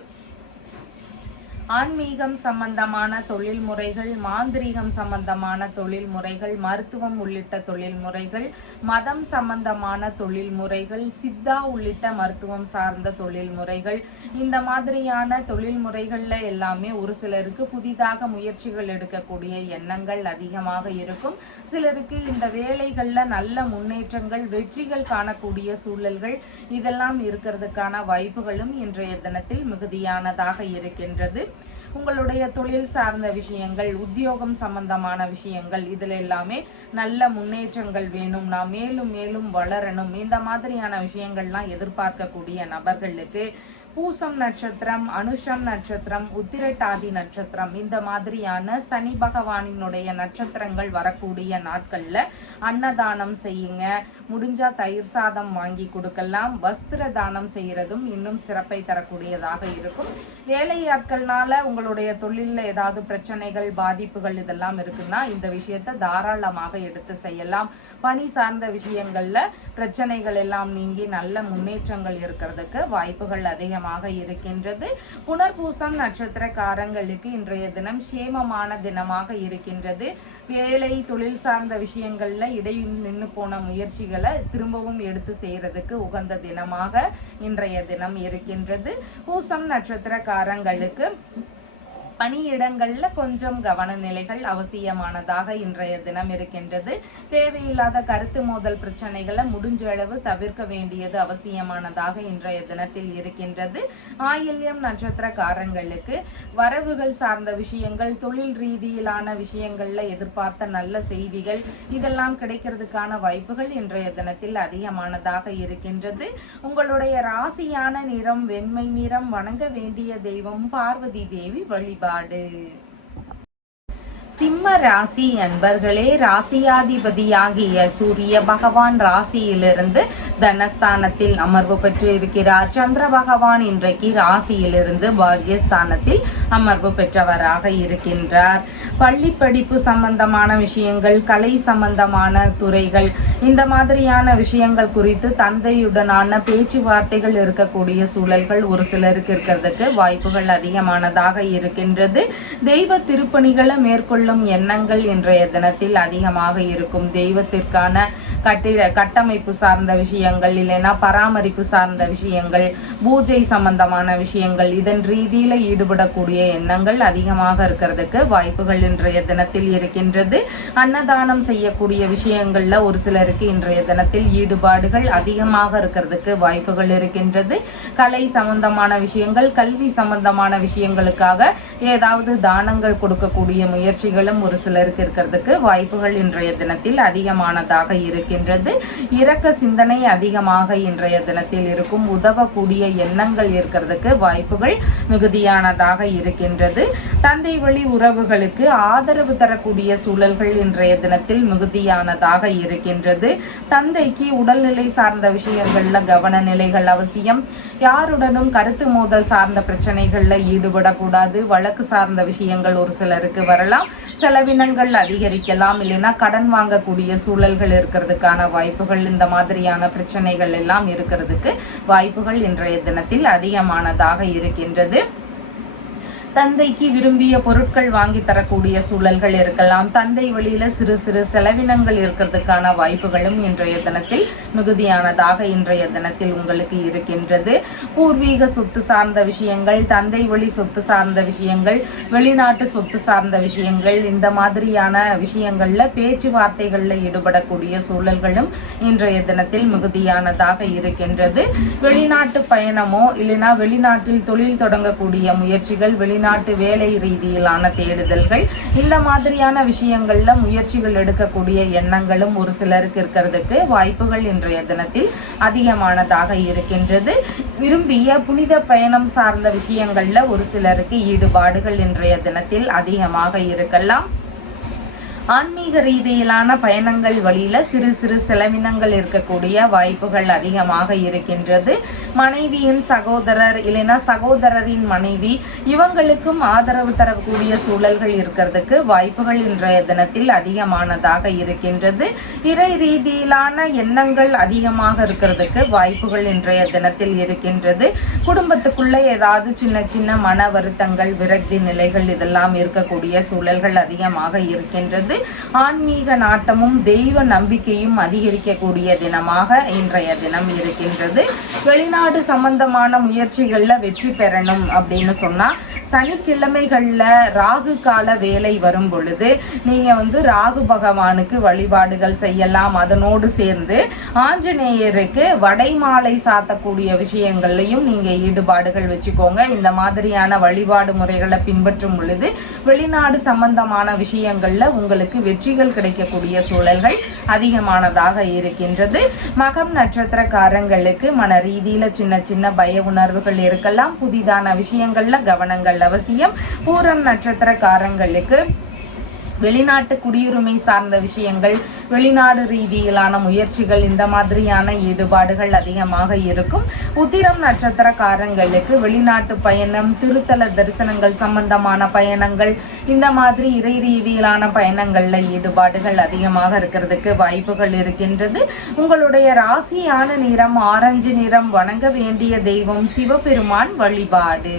ஆன்மீகம் சம்பந்தமான தொழில் முறைகள், மாந்திரீகம் சம்பந்தமான தொழில் முறைகள், மருத்துவம் உள்ளிட்ட தொழில் முறைகள், மதம் சம்பந்தமான தொழில் முறைகள், சித்தா உள்ளிட்ட மருத்துவம் சார்ந்த தொழில் முறைகள், இந்த மாதிரியான தொழில் முறைகள்ல எல்லாமே ஒரு சிலருக்கு புதிதாக முயற்சிகள் எடுக்கக்கூடிய எண்ணங்கள் அதிகமாக இருக்கும். சிலருக்கு இந்த வேலைகள்ல நல்ல முன்னேற்றங்கள், வெற்றிகள் காணக்கூடிய சூழல்கள் இதெல்லாம் இருக்கிறதுக்கான வாய்ப்புகளும் இன்றைய தினத்தில் மிகுதியானதாக இருக்கின்றது. உங்களுடைய தொழில் சார்ந்த விஷயங்கள், உத்தியோகம் சம்பந்தமான விஷயங்கள் இதில் எல்லாமே நல்ல முன்னேற்றங்கள் வேணும், நான் மேலும் மேலும் வளரணும், இந்த மாதிரியான விஷயங்கள்லாம் எதிர்பார்க்கக்கூடிய நபர்களுக்கு பூசம் நட்சத்திரம், அனுஷம் நட்சத்திரம், உத்திரட்டாதி நட்சத்திரம் இந்த மாதிரியான சனி பகவானினுடைய நட்சத்திரங்கள் வரக்கூடிய நாட்கள்ல அன்னதானம் செய்யுங்க. முடிஞ்சா தயிர் சாதம் வாங்கி கொடுக்கலாம். வஸ்திர தானம் செய்யறதும் இன்னும் சிறப்பை தரக்கூடியதாக இருக்கும். வேலையாட்கள்னால உங்களுடைய தொழிலில் ஏதாவது பிரச்சனைகள், பாதிப்புகள் இதெல்லாம் இருக்குன்னா இந்த விஷயத்தை தாராளமாக எடுத்து செய்யலாம். பணி சார்ந்த விஷயங்கள்ல பிரச்சனைகள் எல்லாம் நீங்கி நல்ல முன்னேற்றங்கள் இருக்கிறதுக்கு வாய்ப்புகள் அதிகமாக இருக்கின்றது. புனர்பூசம் நட்சத்திரக்காரங்களுக்கு இன்றைய தினம் சேமமான தினமாக இருக்கின்றது. வேலை, தொழில் சார்ந்த விஷயங்கள்ல இடையில் நின்று போன முயற்சிகளை திரும்பவும் எடுத்து செய்யறதுக்கு உகந்த தினமாக இன்றைய தினம் இருக்கின்றது. பூசம் நட்சத்திரக்காரங்களுக்கு பணியிடங்கள்ல கொஞ்சம் கவனநிலைகள் அவசியமானதாக இன்றைய தினம் இருக்கின்றது. தேவையில்லாத கருத்து மோதல் பிரச்சனைகளை முடிஞ்ச அளவு தவிர்க்க வேண்டியது அவசியமானதாக இன்றைய தினத்தில் இருக்கின்றது. ஆயில்யம் நட்சத்திரக்காரங்களுக்கு வரவுகள் சார்ந்த விஷயங்கள், தொழில் ரீதியிலான விஷயங்கள்ல எதிர்பார்த்த நல்ல செய்திகள் இதெல்லாம் கிடைக்கிறதுக்கான வாய்ப்புகள் இன்றைய தினத்தில் அதிகமானதாக இருக்கின்றது. உங்களுடைய ராசியான நிறம் வெண்மை நிறம். வணங்க வேண்டிய தெய்வம் பார்வதி தேவி வழிபாடு. சிம்ம ராசி அன்பர்களே, ராசியாதிபதியாகிய சூரிய பகவான் ராசியிலிருந்து தனஸ்தானத்தில் அமர்வு பெற்று இருக்கிறார். சந்திர பகவான் இன்றைக்கு ராசியிலிருந்து பாக்யஸ்தானத்தில் அமர்வு பெற்றவராக இருக்கின்றார். பள்ளி படிப்பு சம்பந்தமான விஷயங்கள், கலை சம்பந்தமான துறைகள் இந்த மாதிரியான விஷயங்கள் குறித்து தந்தையுடனான பேச்சுவார்த்தைகள் இருக்கக்கூடிய சூழல்கள் ஒரு சிலருக்கு இருக்கிறதுக்கு வாய்ப்புகள் அதிகமானதாக இருக்கின்றது. தெய்வ திருப்பணிகளை மேற்கொள்ள கொள்ளும் எண்ணங்கள் இன்றைய தினத்தில் அதிகமாக இருக்கும். தெய்வத்திற்கான கட்டமைப்பு சார்ந்த விஷயங்கள், இல்லைன்னா பராமரிப்பு சார்ந்த விஷயங்கள், பூஜை சம்பந்தமான விஷயங்கள், இதன் ரீதியில ஈடுபடக்கூடிய எண்ணங்கள் அதிகமாக இருக்கிறதுக்கு வாய்ப்புகள் இன்றைய தினத்தில் இருக்கின்றது. அன்னதானம் செய்யக்கூடிய விஷயங்கள்ல ஒரு சிலருக்கு இன்றைய தினத்தில் ஈடுபாடுகள் அதிகமாக இருக்கிறதுக்கு வாய்ப்புகள் இருக்கின்றது. கலை சம்பந்தமான விஷயங்கள், கல்வி சம்பந்தமான விஷயங்களுக்காக ஏதாவது தானங்கள் கொடுக்கக்கூடிய முயற்சிகளும் ஒரு சிலருக்கு இருக்கிறதுக்கு வாய்ப்புகள் இன்றைய தினத்தில் அதிகமானதாக இருக்கின்றது. இரக்க சிந்தனை அதிகமாக இன்றைய தினத்தில் இருக்கும். உதவக்கூடிய எண்ணங்கள் இருக்கிறதுக்கு வாய்ப்புகள் மிகுதியானதாக இருக்கின்றது. தந்தை வழி உறவுகளுக்கு ஆதரவு தரக்கூடிய சூழல்கள் இன்றைய தினத்தில் மிகுதியானதாக இருக்கின்றது. தந்தைக்கு உடல்நிலை சார்ந்த விஷயங்கள்ல கவன நிலைகள் அவசியம். யாருடனும் கருத்து மோதல் சார்ந்த பிரச்சனைகள்ல ஈடுபடக்கூடாது. வழக்கு சார்ந்த விஷயங்கள் ஒரு சிலருக்கு வரலாம். செலவினங்கள் அதிகரிக்கலாம், இல்லைன்னா கடன் வாங்கக்கூடிய சூழல்கள் இருக்கிறதுக்கான வாய்ப்புகள், இந்த மாதிரியான பிரச்சனைகள் எல்லாம் இருக்கிறதுக்கு வாய்ப்புகள் இன்றைய தினத்தில் அதிகமானதாக இருக்கின்றது. தந்தைக்கு விரும்பிய பொருட்கள் வாங்கி தரக்கூடிய சூழல்கள் இருக்கலாம். தந்தை வழியில சிறு சிறு செலவினங்கள் இருக்கிறதுக்கான வாய்ப்புகளும் இன்றைய தினத்தில் மிகுதியானதாக இன்றைய தினத்தில் உங்களுக்கு இருக்கின்றது. பூர்வீக சொத்து சார்ந்த விஷயங்கள், தந்தை வழி சொத்து சார்ந்த விஷயங்கள், வெளிநாட்டு சொத்து சார்ந்த விஷயங்கள், இந்த மாதிரியான விஷயங்கள்ல பேச்சுவார்த்தைகள்ல ஈடுபடக்கூடிய சூழல்களும் இன்றைய தினத்தில் மிகுதியானதாக இருக்கின்றது. வெளிநாட்டு பயணமோ இல்லைன்னா வெளிநாட்டில் தொழில் தொடங்கக்கூடிய முயற்சிகள், வெளிநாட்டு வேலை ரீதியிலான தேடுதல்கள், இந்த மாதிரியான விஷயங்கள்ல முயற்சிகள் எடுக்கக்கூடிய எண்ணங்களும் ஒரு சிலருக்கு இருக்கிறதுக்கு வாய்ப்புகள் இன்றைய தினத்தில் அதிகமானதாக இருக்கின்றது. விரும்பிய புனித பயணம் சார்ந்த விஷயங்கள்ல ஒரு சிலருக்கு ஈடுபாடுகள் இன்றைய தினத்தில் அதிகமாக இருக்கலாம். ஆன்மீக ரீதியிலான பயணங்கள் வழியில சிறு சிறு செலவினங்கள் இருக்கக்கூடிய வாய்ப்புகள் அதிகமாக இருக்கின்றது. மனைவியின் சகோதரர் இல்லைன்னா சகோதரரின் மனைவி, இவங்களுக்கும் ஆதரவு தரக்கூடிய சூழல்கள் இருக்கிறதுக்கு வாய்ப்புகள் இன்றைய தினத்தில் அதிகமானதாக இருக்கின்றது. இறை ரீதியிலான எண்ணங்கள் அதிகமாக இருக்கிறதுக்கு வாய்ப்புகள் இன்றைய தினத்தில் இருக்கின்றது. குடும்பத்துக்குள்ள ஏதாவது சின்ன சின்ன மன வருத்தங்கள், விரக்தி நிலைகள் இதெல்லாம் இருக்கக்கூடிய சூழல்கள் அதிகமாக இருக்கின்றது. ஆன்மீக நாட்டமும் தெய்வ நம்பிக்கையும் அதிகரிக்கக்கூடிய தினமாக இன்றைய தினம் இருக்கின்றது. வெளிநாடு சம்பந்தமான முயற்சிகள்ல வெற்றி பெறணும் அப்படின்னு சொன்னா சனிக்கிழமைகள்ல ராகு கால வேலை வரும் பொழுது நீங்க ராகு பகவானுக்கு வழிபாடுகள் செய்யலாம். அதனோடு சேர்ந்து ஆஞ்சநேயருக்கு வடை மாலை சாத்தக்கூடிய விஷயங்கள்லையும் நீங்க ஈடுபாடுகள் வச்சுக்கோங்க. இந்த மாதிரியான வழிபாடு முறைகளை பின்பற்றும் பொழுது வெளிநாடு சம்பந்தமான விஷயங்கள்ல உங்களுக்கு வெற்றிகள் கிடைக்கக்கூடிய சூழல்கள் அதிகமானதாக இருக்கின்றது. மகம் நட்சத்திரக்காரங்களுக்கு மன ரீதியில சின்ன சின்ன பய உணர்வுகள் இருக்கலாம். புதிதான விஷயங்கள்ல கவனங்கள் அவசியம். பூரம் நட்சத்திரக்காரங்களுக்கு வெளிநாட்டு குடியுரிமை சார்ந்த விஷயங்கள், வெளிநாடு ரீதியிலான முயற்சிகள், இந்த மாதிரியான ஈடுபாடுகள் அதிகமாக இருக்கும். உத்திரம் நட்சத்திரக்காரங்களுக்கு வெளிநாட்டு பயணம், திருத்தல தரிசனங்கள் சம்பந்தமான பயணங்கள், இந்த மாதிரி இறை ரீதியிலான பயணங்கள்ல ஈடுபாடுகள் அதிகமாக இருக்கிறதுக்கு வாய்ப்புகள் இருக்கின்றது. உங்களுடைய ராசியான நிறம் ஆரஞ்சு நிறம். வணங்க வேண்டிய தெய்வம் சிவபெருமான் வழிபாடு.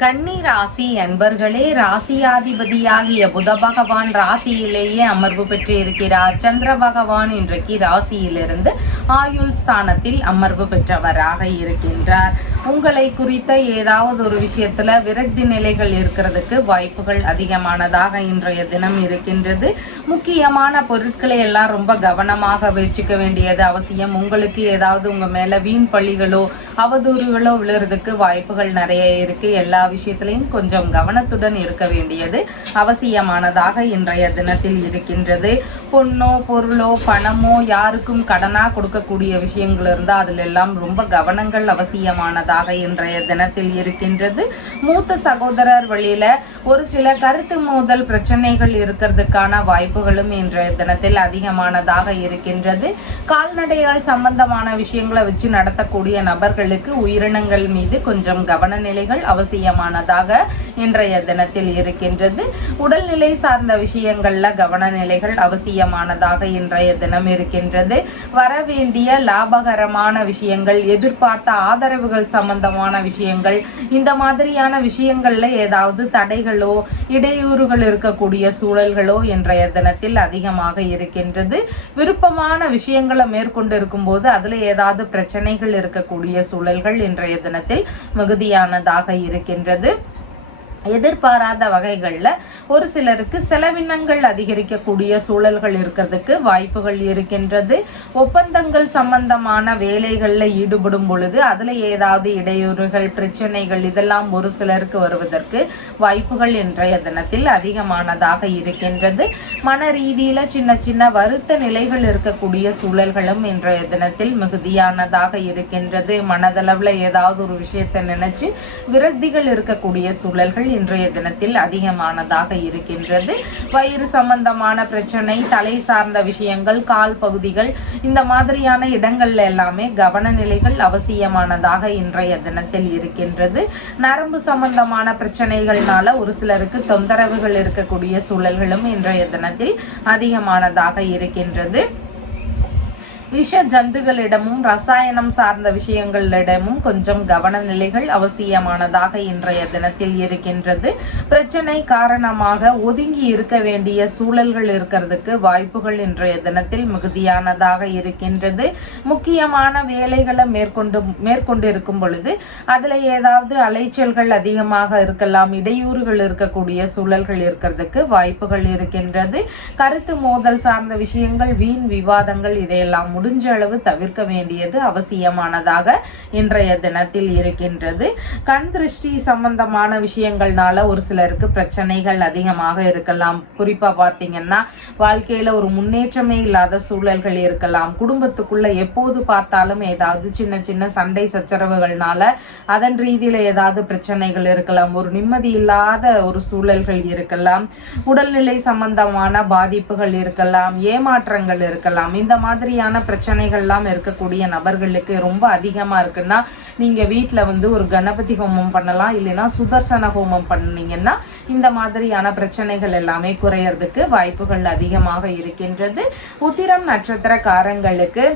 கன்னி ராசி அன்பர்களே, ராசியாதிபதியாகிய புத பகவான் ராசியிலேயே அமர்வு பெற்று இருக்கிறார். சந்திர பகவான் இன்றைக்கு ராசியிலிருந்து ஆயுள் ஸ்தானத்தில் அமர்வு பெற்றவராக இருக்கின்றார். உங்களை குறித்த ஏதாவது ஒரு விஷயத்துல விரக்தி நிலைகள் இருக்கிறதுக்கு வாய்ப்புகள் அதிகமானதாக இன்றைய தினம் இருக்கின்றது. முக்கியமான பொருட்களை எல்லாம் ரொம்ப கவனமாக வச்சுக்க வேண்டியது அவசியம். உங்களுக்கு ஏதாவது உங்க மேல வீண் பழிகளோ அவதூறுகளோ விழுறதுக்கு வாய்ப்புகள் நிறைய இருக்கு. எல்லா விஷயத்திலையும் கொஞ்சம் கவனத்துடன் இருக்க வேண்டியது அவசியமானதாக இன்றைய தினத்தில் இருக்கின்றது. பொண்ணோ பொருளோ பணமோ யாருக்கும் கடனா கொடுக்கக்கூடிய விஷயங்கள் இருந்தால் அதில் எல்லாம் ரொம்ப கவனங்கள் அவசியமானதாக இன்றைய தினத்தில் இருக்கின்றது. மூத்த சகோதரர் வழியில ஒரு சில கருத்து மோதல் பிரச்சனைகள் இருக்கிறதுக்கான வாய்ப்புகளும் இன்றைய தினத்தில் அதிகமானதாக இருக்கின்றது. கால்நடைகள் சம்பந்தமான விஷயங்களை வச்சு நடத்தக்கூடிய நபர்களுக்கு உயிரினங்கள் மீது கொஞ்சம் கவன நிலைகள் அவசியம் அவசியமானதாக இன்றைய தினத்தில் இருக்கின்றது. உடல்நிலை சார்ந்த விஷயங்கள்ல கவனநிலைகள் அவசியமானதாக இன்றைய தினம் இருக்கின்றது. வரவேண்டிய லாபகரமான விஷயங்கள், எதிர்பார்த்த ஆதரவுகள் சம்பந்தமான விஷயங்கள், இந்த மாதிரியான விஷயங்கள்ல ஏதாவது தடைகளோ இடையூறுகள் இருக்கக்கூடிய சூழல்களோ இன்றைய தினத்தில் அதிகமாக இருக்கின்றது. விருப்பமான விஷயங்களை மேற்கொண்டு இருக்கும்போது அதுல ஏதாவது பிரச்சனைகள் இருக்கக்கூடிய சூழல்கள் இன்றைய தினத்தில் மிகுதியானதாக இருக்கின்றது. எதிர்பாராத வகைகளில் ஒரு சிலருக்கு செலவினங்கள் அதிகரிக்கக்கூடிய சூழல்கள் இருக்கிறதுக்கு வாய்ப்புகள் இருக்கின்றது. ஒப்பந்தங்கள் சம்பந்தமான வேலைகளில் ஈடுபடும் பொழுது அதில் ஏதாவது இடையூறுகள், பிரச்சனைகள் இதெல்லாம் ஒரு சிலருக்கு வருவதற்கு வாய்ப்புகள் இன்றைய தினத்தில் அதிகமானதாக இருக்கின்றது. மன ரீதியில் சின்ன சின்ன வருத்த நிலைகள் இருக்கக்கூடிய சூழல்களும் இன்றைய தினத்தில் மிகுதியானதாக இருக்கின்றது. மனதளவில் ஏதாவது ஒரு விஷயத்தை நினைச்சு விரக்திகள் இருக்கக்கூடிய சூழல்கள் இன்றைய தினத்தில் அதிகமானதாக இருக்கின்றது. வயிறு சம்பந்தமான பிரச்சனை, தலை சார்ந்த விஷயங்கள், கால் பகுதிகள் இந்த மாதிரியான இடங்கள்ல எல்லாமே கவனநிலைகள் அவசியமானதாக இன்றைய தினத்தில் இருக்கின்றது. நரம்பு சம்பந்தமான பிரச்சனைகள்னால ஒரு சிலருக்கு தொந்தரவுகள் இருக்கக்கூடிய சூழல்களும் இன்றைய தினத்தில் அதிகமானதாக இருக்கின்றது. விஷ ஜந்துகளிடமும் ரசாயனம் சார்ந்த விஷயங்களிடமும் கொஞ்சம் கவனநிலைகள் அவசியமானதாக இன்றைய தினத்தில் இருக்கின்றது. பிரச்சனை காரணமாக ஒதுங்கி இருக்க வேண்டிய சூழல்கள் இருக்கிறதுக்கு வாய்ப்புகள் இன்றைய தினத்தில் மிகுதியானதாக இருக்கின்றது. முக்கியமான வேலைகளை மேற்கொண்டு இருக்கும் பொழுது அதுல ஏதாவது அலைச்சல்கள் அதிகமாக இருக்கலாம், இடையூறுகள் இருக்கக்கூடிய சூழல்கள் இருக்கிறதுக்கு வாய்ப்புகள் இருக்கின்றது. கருத்து மோதல் சார்ந்த விஷயங்கள், வீண் விவாதங்கள் இதையெல்லாம் முடிஞ்ச அளவு தவிர்க்க வேண்டியது அவசியமானதாக இன்றைய தினத்தில் இருக்கின்றது. கண் திருஷ்டி சம்பந்தமான விஷயங்கள்னால ஒரு சிலருக்கு பிரச்சனைகள் அதிகமாக இருக்கலாம். குறிப்பா பார்த்தீங்கன்னா வாழ்க்கையில ஒரு முன்னேற்றமே இல்லாத சூழல்கள் இருக்கலாம். குடும்பத்துக்குள்ள எப்போது பார்த்தாலும் ஏதாவது சின்ன சின்ன சண்டை சச்சரவுகள்னால அதன் ரீதியில ஏதாவது பிரச்சனைகள் இருக்கலாம். ஒரு நிம்மதி இல்லாத ஒரு சூழல்கள் இருக்கலாம். உடல்நிலை சம்பந்தமான பாதிப்புகள் இருக்கலாம், ஏமாற்றங்கள் இருக்கலாம். இந்த மாதிரியான பிரச்சனைகள்லாம் இருக்கக்கூடிய நபர்களுக்கு ரொம்ப அதிகமா இருக்குன்னா நீங்க வீட்டில் ஒரு கணபதி ஹோமம் பண்ணலாம். இல்லைன்னா சுதர்சன ஹோமம் பண்ணீங்கன்னா இந்த மாதிரியான பிரச்சனைகள் எல்லாமே குறையறதுக்கு வாய்ப்புகள் அதிகமாக இருக்கின்றது. உத்திரம் நட்சத்திரக்காரங்களுக்கு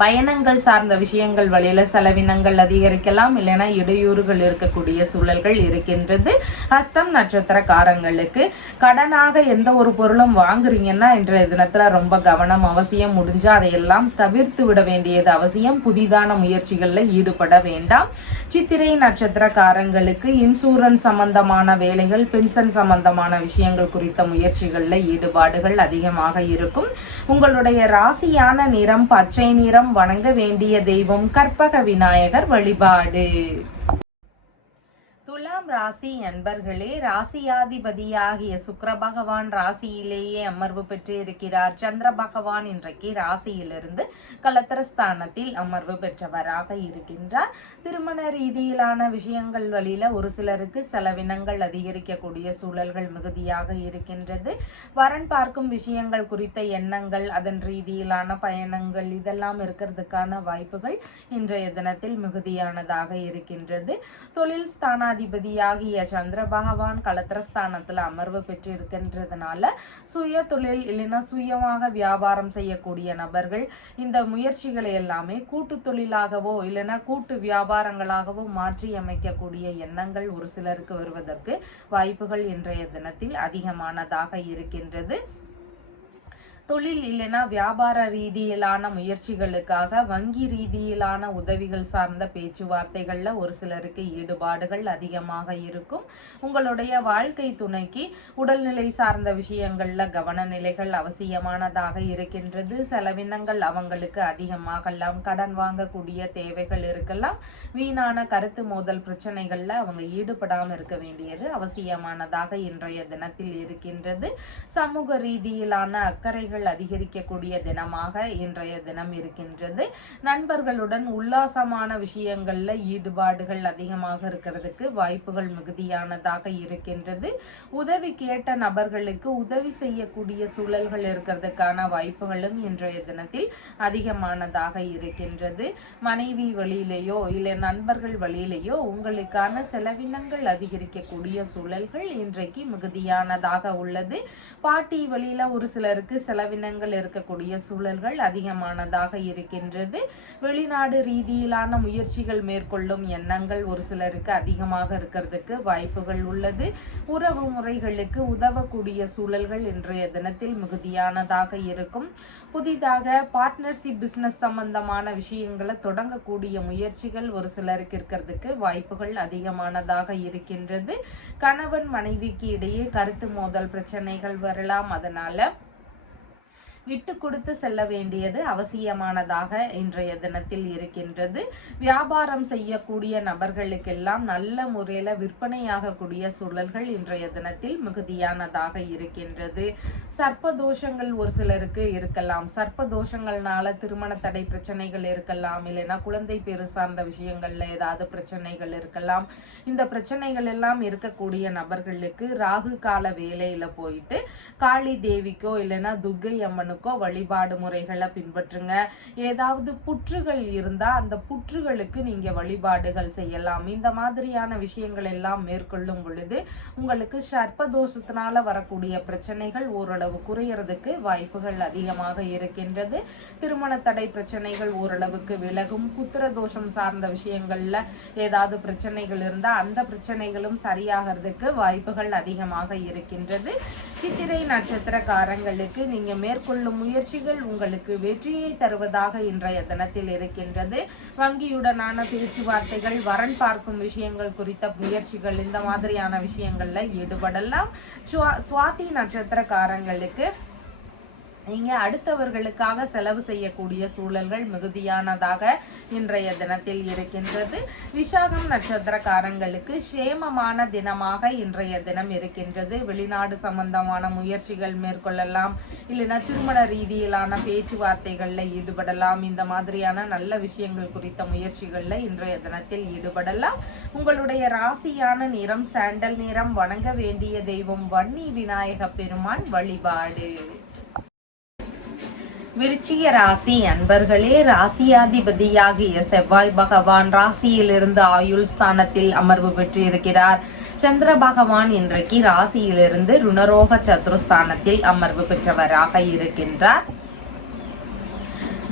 பயணங்கள் சார்ந்த விஷயங்கள் வழியில செலவினங்கள் அதிகரிக்கலாம், இல்லைன்னா இடையூறுகள் இருக்கக்கூடிய சூழல்கள் இருக்கின்றது. ஹஸ்தம் நட்சத்திரக்காரங்களுக்கு கடனாக எந்த ஒரு பொருளும் வாங்குறீங்கன்னா இன்றைய தினத்துல ரொம்ப கவனம் அவசியம். முடிஞ்சா அதையெல்லாம் தவிர்த்து விட வேண்டியது அவசியம். புதிதான முயற்சிகள்ல ஈடுபட வேண்டாம். சித்திரை நட்சத்திரக்காரங்களுக்கு இன்சூரன்ஸ் சம்பந்தமான வேலைகள், பென்ஷன் சம்பந்தமான விஷயங்கள் குறித்த முயற்சிகள்ல ஈடுபாடுகள் அதிகமாக இருக்கும். உங்களுடைய ராசியான நிறம் பச்சை நிறம். வணங்க வேண்டிய தெய்வம் கற்பக விநாயகர் வழிபாடு. துலாம் ராசி அன்பர்களே, ராசியாதிபதியாகிய சுக்கிர பகவான் ராசியிலேயே அமர்வு பெற்று இருக்கிறார். சந்திர பகவான் இன்றைக்கு ராசியிலிருந்து கலத்திரஸ்தானத்தில் அமர்வு பெற்றவராக இருக்கின்றார். திருமண ரீதியிலான விஷயங்கள் வழியில ஒரு சிலருக்கு செலவினங்கள் அதிகரிக்கக்கூடிய சூழல்கள் மிகுதியாக இருக்கின்றது. வரன் பார்க்கும் விஷயங்கள் குறித்த எண்ணங்கள், அதன் ரீதியிலான பயணங்கள் இதெல்லாம் இருக்கிறதுக்கான வாய்ப்புகள் இன்றைய தினத்தில் மிகுதியானதாக இருக்கின்றது. தொழில் ஸ்தானாதிபதியாகிய சந்திர பகவான் கலத்திரஸ்தானத்துல அமர்வு பெற்று இருக்கின்றதுனால சுய தொழில் இல்லைன்னா சுயமாக வியாபாரம் செய்யக்கூடிய நபர்கள் இந்த முயற்சிகளை எல்லாமே கூட்டு தொழிலாகவோ இல்லைன்னா கூட்டு வியாபாரங்களாகவோ மாற்றி அமைக்கக்கூடிய எண்ணங்கள் ஒரு சிலருக்கு வருவதற்கு வாய்ப்புகள் இன்றைய தினத்தில் அதிகமானதாக இருக்கின்றது. தொழில் இல்லைன்னா வியாபார ரீதியிலான முயற்சிகளுக்காக வங்கி ரீதியிலான உதவிகள் சார்ந்த பேச்சுவார்த்தைகள்ல ஒரு சிலருக்கு ஈடுபாடுகள் அதிகமாக இருக்கும். உங்களுடைய வாழ்க்கை துணைக்கு உடல்நிலை சார்ந்த விஷயங்கள்ல கவனநிலைகள் அவசியமானதாக இருக்கின்றது. செலவினங்கள் அவங்களுக்கு அதிகமாகலாம். கடன் வாங்கக்கூடிய தேவைகள் இருக்கலாம். வீணான கருத்து மோதல் பிரச்சனைகள்ல அவங்க ஈடுபடாமல் இருக்க வேண்டியது அவசியமானதாக இன்றைய தினத்தில் இருக்கின்றது. சமூக ரீதியிலான அக்கறைகள் நன்மைகள் அதிகரிக்கக்கூடிய தினமாக இன்றைய தினம் இருக்கின்றது. நண்பர்களுடன் உல்லாசமான விஷயங்கள்ல ஈடுபாடுகள் அதிகமாக இருக்கிறதுக்கு வாய்ப்புகள் மிகுதியானதாக இருக்கின்றது. உதவி கேட்ட நபர்களுக்கு உதவி செய்யக்கூடிய சூழல்கள் இருக்கிறதுக்கான வாய்ப்புகளும் இன்றைய தினத்தில் அதிகமானதாக இருக்கின்றது. மனைவி வழியிலேயோ இல்லை நண்பர்கள் வழியிலேயோ உங்களுக்கான செலவினங்கள் அதிகரிக்கக்கூடிய சூழல்கள் இன்றைக்கு மிகுதியானதாக உள்ளது. பாட்டி வழியில ஒரு சிலருக்கு செலவினங்கள் இருக்கக்கூடிய சூழல்கள் அதிகமானதாக இருக்கின்றது. வெளிநாடு ரீதியிலான முயற்சிகள் மேற்கொள்ளும் எண்ணங்கள் ஒரு சிலருக்கு அதிகமாக இருக்கிறதுக்கு வாய்ப்புகள் உள்ளது. உறவு முறைகளுக்கு உதவக்கூடிய சூழல்கள் இன்றைய தினத்தில் மிகுதியானதாக இருக்கும். புதிதாக பார்ட்னர்ஷிப் பிசினஸ் சம்பந்தமான விஷயங்களை தொடங்கக்கூடிய முயற்சிகள் ஒரு சிலருக்கு இருக்கிறதுக்கு வாய்ப்புகள் அதிகமானதாக இருக்கின்றது. கணவன் மனைவிக்கு இடையே கருத்து மோதல் பிரச்சனைகள் வரலாம். அதனால விட்டு கொடுத்து செல்ல வேண்டியது அவசியமானதாக இன்றைய தினத்தில் இருக்கின்றது. வியாபாரம் செய்யக்கூடிய நபர்களுக்கெல்லாம் நல்ல முறையில் விற்பனையாகக்கூடிய சூழல்கள் இன்றைய தினத்தில் மிகுதியானதாக இருக்கின்றது. சர்ப்பதோஷங்கள் ஒரு சிலருக்கு இருக்கலாம். சர்ப்பதோஷங்கள்னால திருமண தடை பிரச்சனைகள் இருக்கலாம், இல்லைன்னா குழந்தை பேரு சார்ந்த விஷயங்கள்ல ஏதாவது பிரச்சனைகள் இருக்கலாம். இந்த பிரச்சனைகள் எல்லாம் இருக்கக்கூடிய நபர்களுக்கு ராகு கால வேலையில போயிட்டு காளி தேவிக்கோ இல்லைன்னா துர்க்கை அம்மனுக்கோ வழிபாடு முறைகளை பின்பற்றுங்க. ஏதாவது புற்றுகள் இருந்தா அந்த புற்றுகளுக்கு நீங்க வழிபாடுகள் செய்யலாம். இந்த மாதிரியான விஷயங்கள் எல்லாம் மேற்கொள்ளும் பொழுது உங்களுக்கு சர்ப்பதோஷத்தினால வரக்கூடிய பிரச்சனைகள் ஓரளவு குறையறதுக்கு வாய்ப்புகள் அதிகமாக இருக்கின்றது. திருமண தடை பிரச்சனைகள் ஓரளவுக்கு விலகும். புத்திர தோஷம் சார்ந்த விஷயங்கள்ல ஏதாவது பிரச்சனைகள் இருந்தா அந்த பிரச்சனைகளும் சரியாகிறதுக்கு வாய்ப்புகள் அதிகமாக இருக்கின்றது. சித்திரை நட்சத்திரக்காரங்களுக்கு நீங்க மேற்கொள்ளும் முயற்சிகள் உங்களுக்கு வெற்றியை தருவதாக இன்றைய தினத்தில் இருக்கின்றது. வங்கியுடனான பேச்சுவார்த்தைகள், வரன் பார்க்கும் விஷயங்கள் குறித்த முயற்சிகள், இந்த மாதிரியான விஷயங்கள்ல ஈடுபடலாம். சுவாதி நட்சத்திரக்காரங்களுக்கு நீங்க அடுத்தவர்களுக்காக செலவு செய்யக்கூடிய சூழல்கள் மிகுதியானதாக இன்றைய தினத்தில் இருக்கின்றது. விசாகம் நட்சத்திரக்காரங்களுக்கு சேமமான தினமாக இன்றைய தினம் இருக்கின்றது. வெளிநாடு சம்பந்தமான முயற்சிகள் மேற்கொள்ளலாம், இல்லைன்னா திருமண ரீதியிலான பேச்சுவார்த்தைகள்ல ஈடுபடலாம். இந்த மாதிரியான நல்ல விஷயங்கள் குறித்த முயற்சிகள்ல இன்றைய தினத்தில் ஈடுபடலாம். உங்களுடைய ராசியான நிறம் சாண்டல் நிறம். வணங்க வேண்டிய தெய்வம் வன்னி விநாயக பெருமான் வழிபாடு. விருச்சிக ராசி அன்பர்களே, ராசியாதிபதியாகிய செவ்வாய் பகவான் ராசியிலிருந்து ஆயுள் ஸ்தானத்தில் அமர்வு பெற்று இருக்கிறார். சந்திர பகவான் இன்றைக்கு ராசியிலிருந்து ருணரோக சத்ருஸ்தானத்தில் அமர்வு பெற்றவராக இருக்கின்றார்.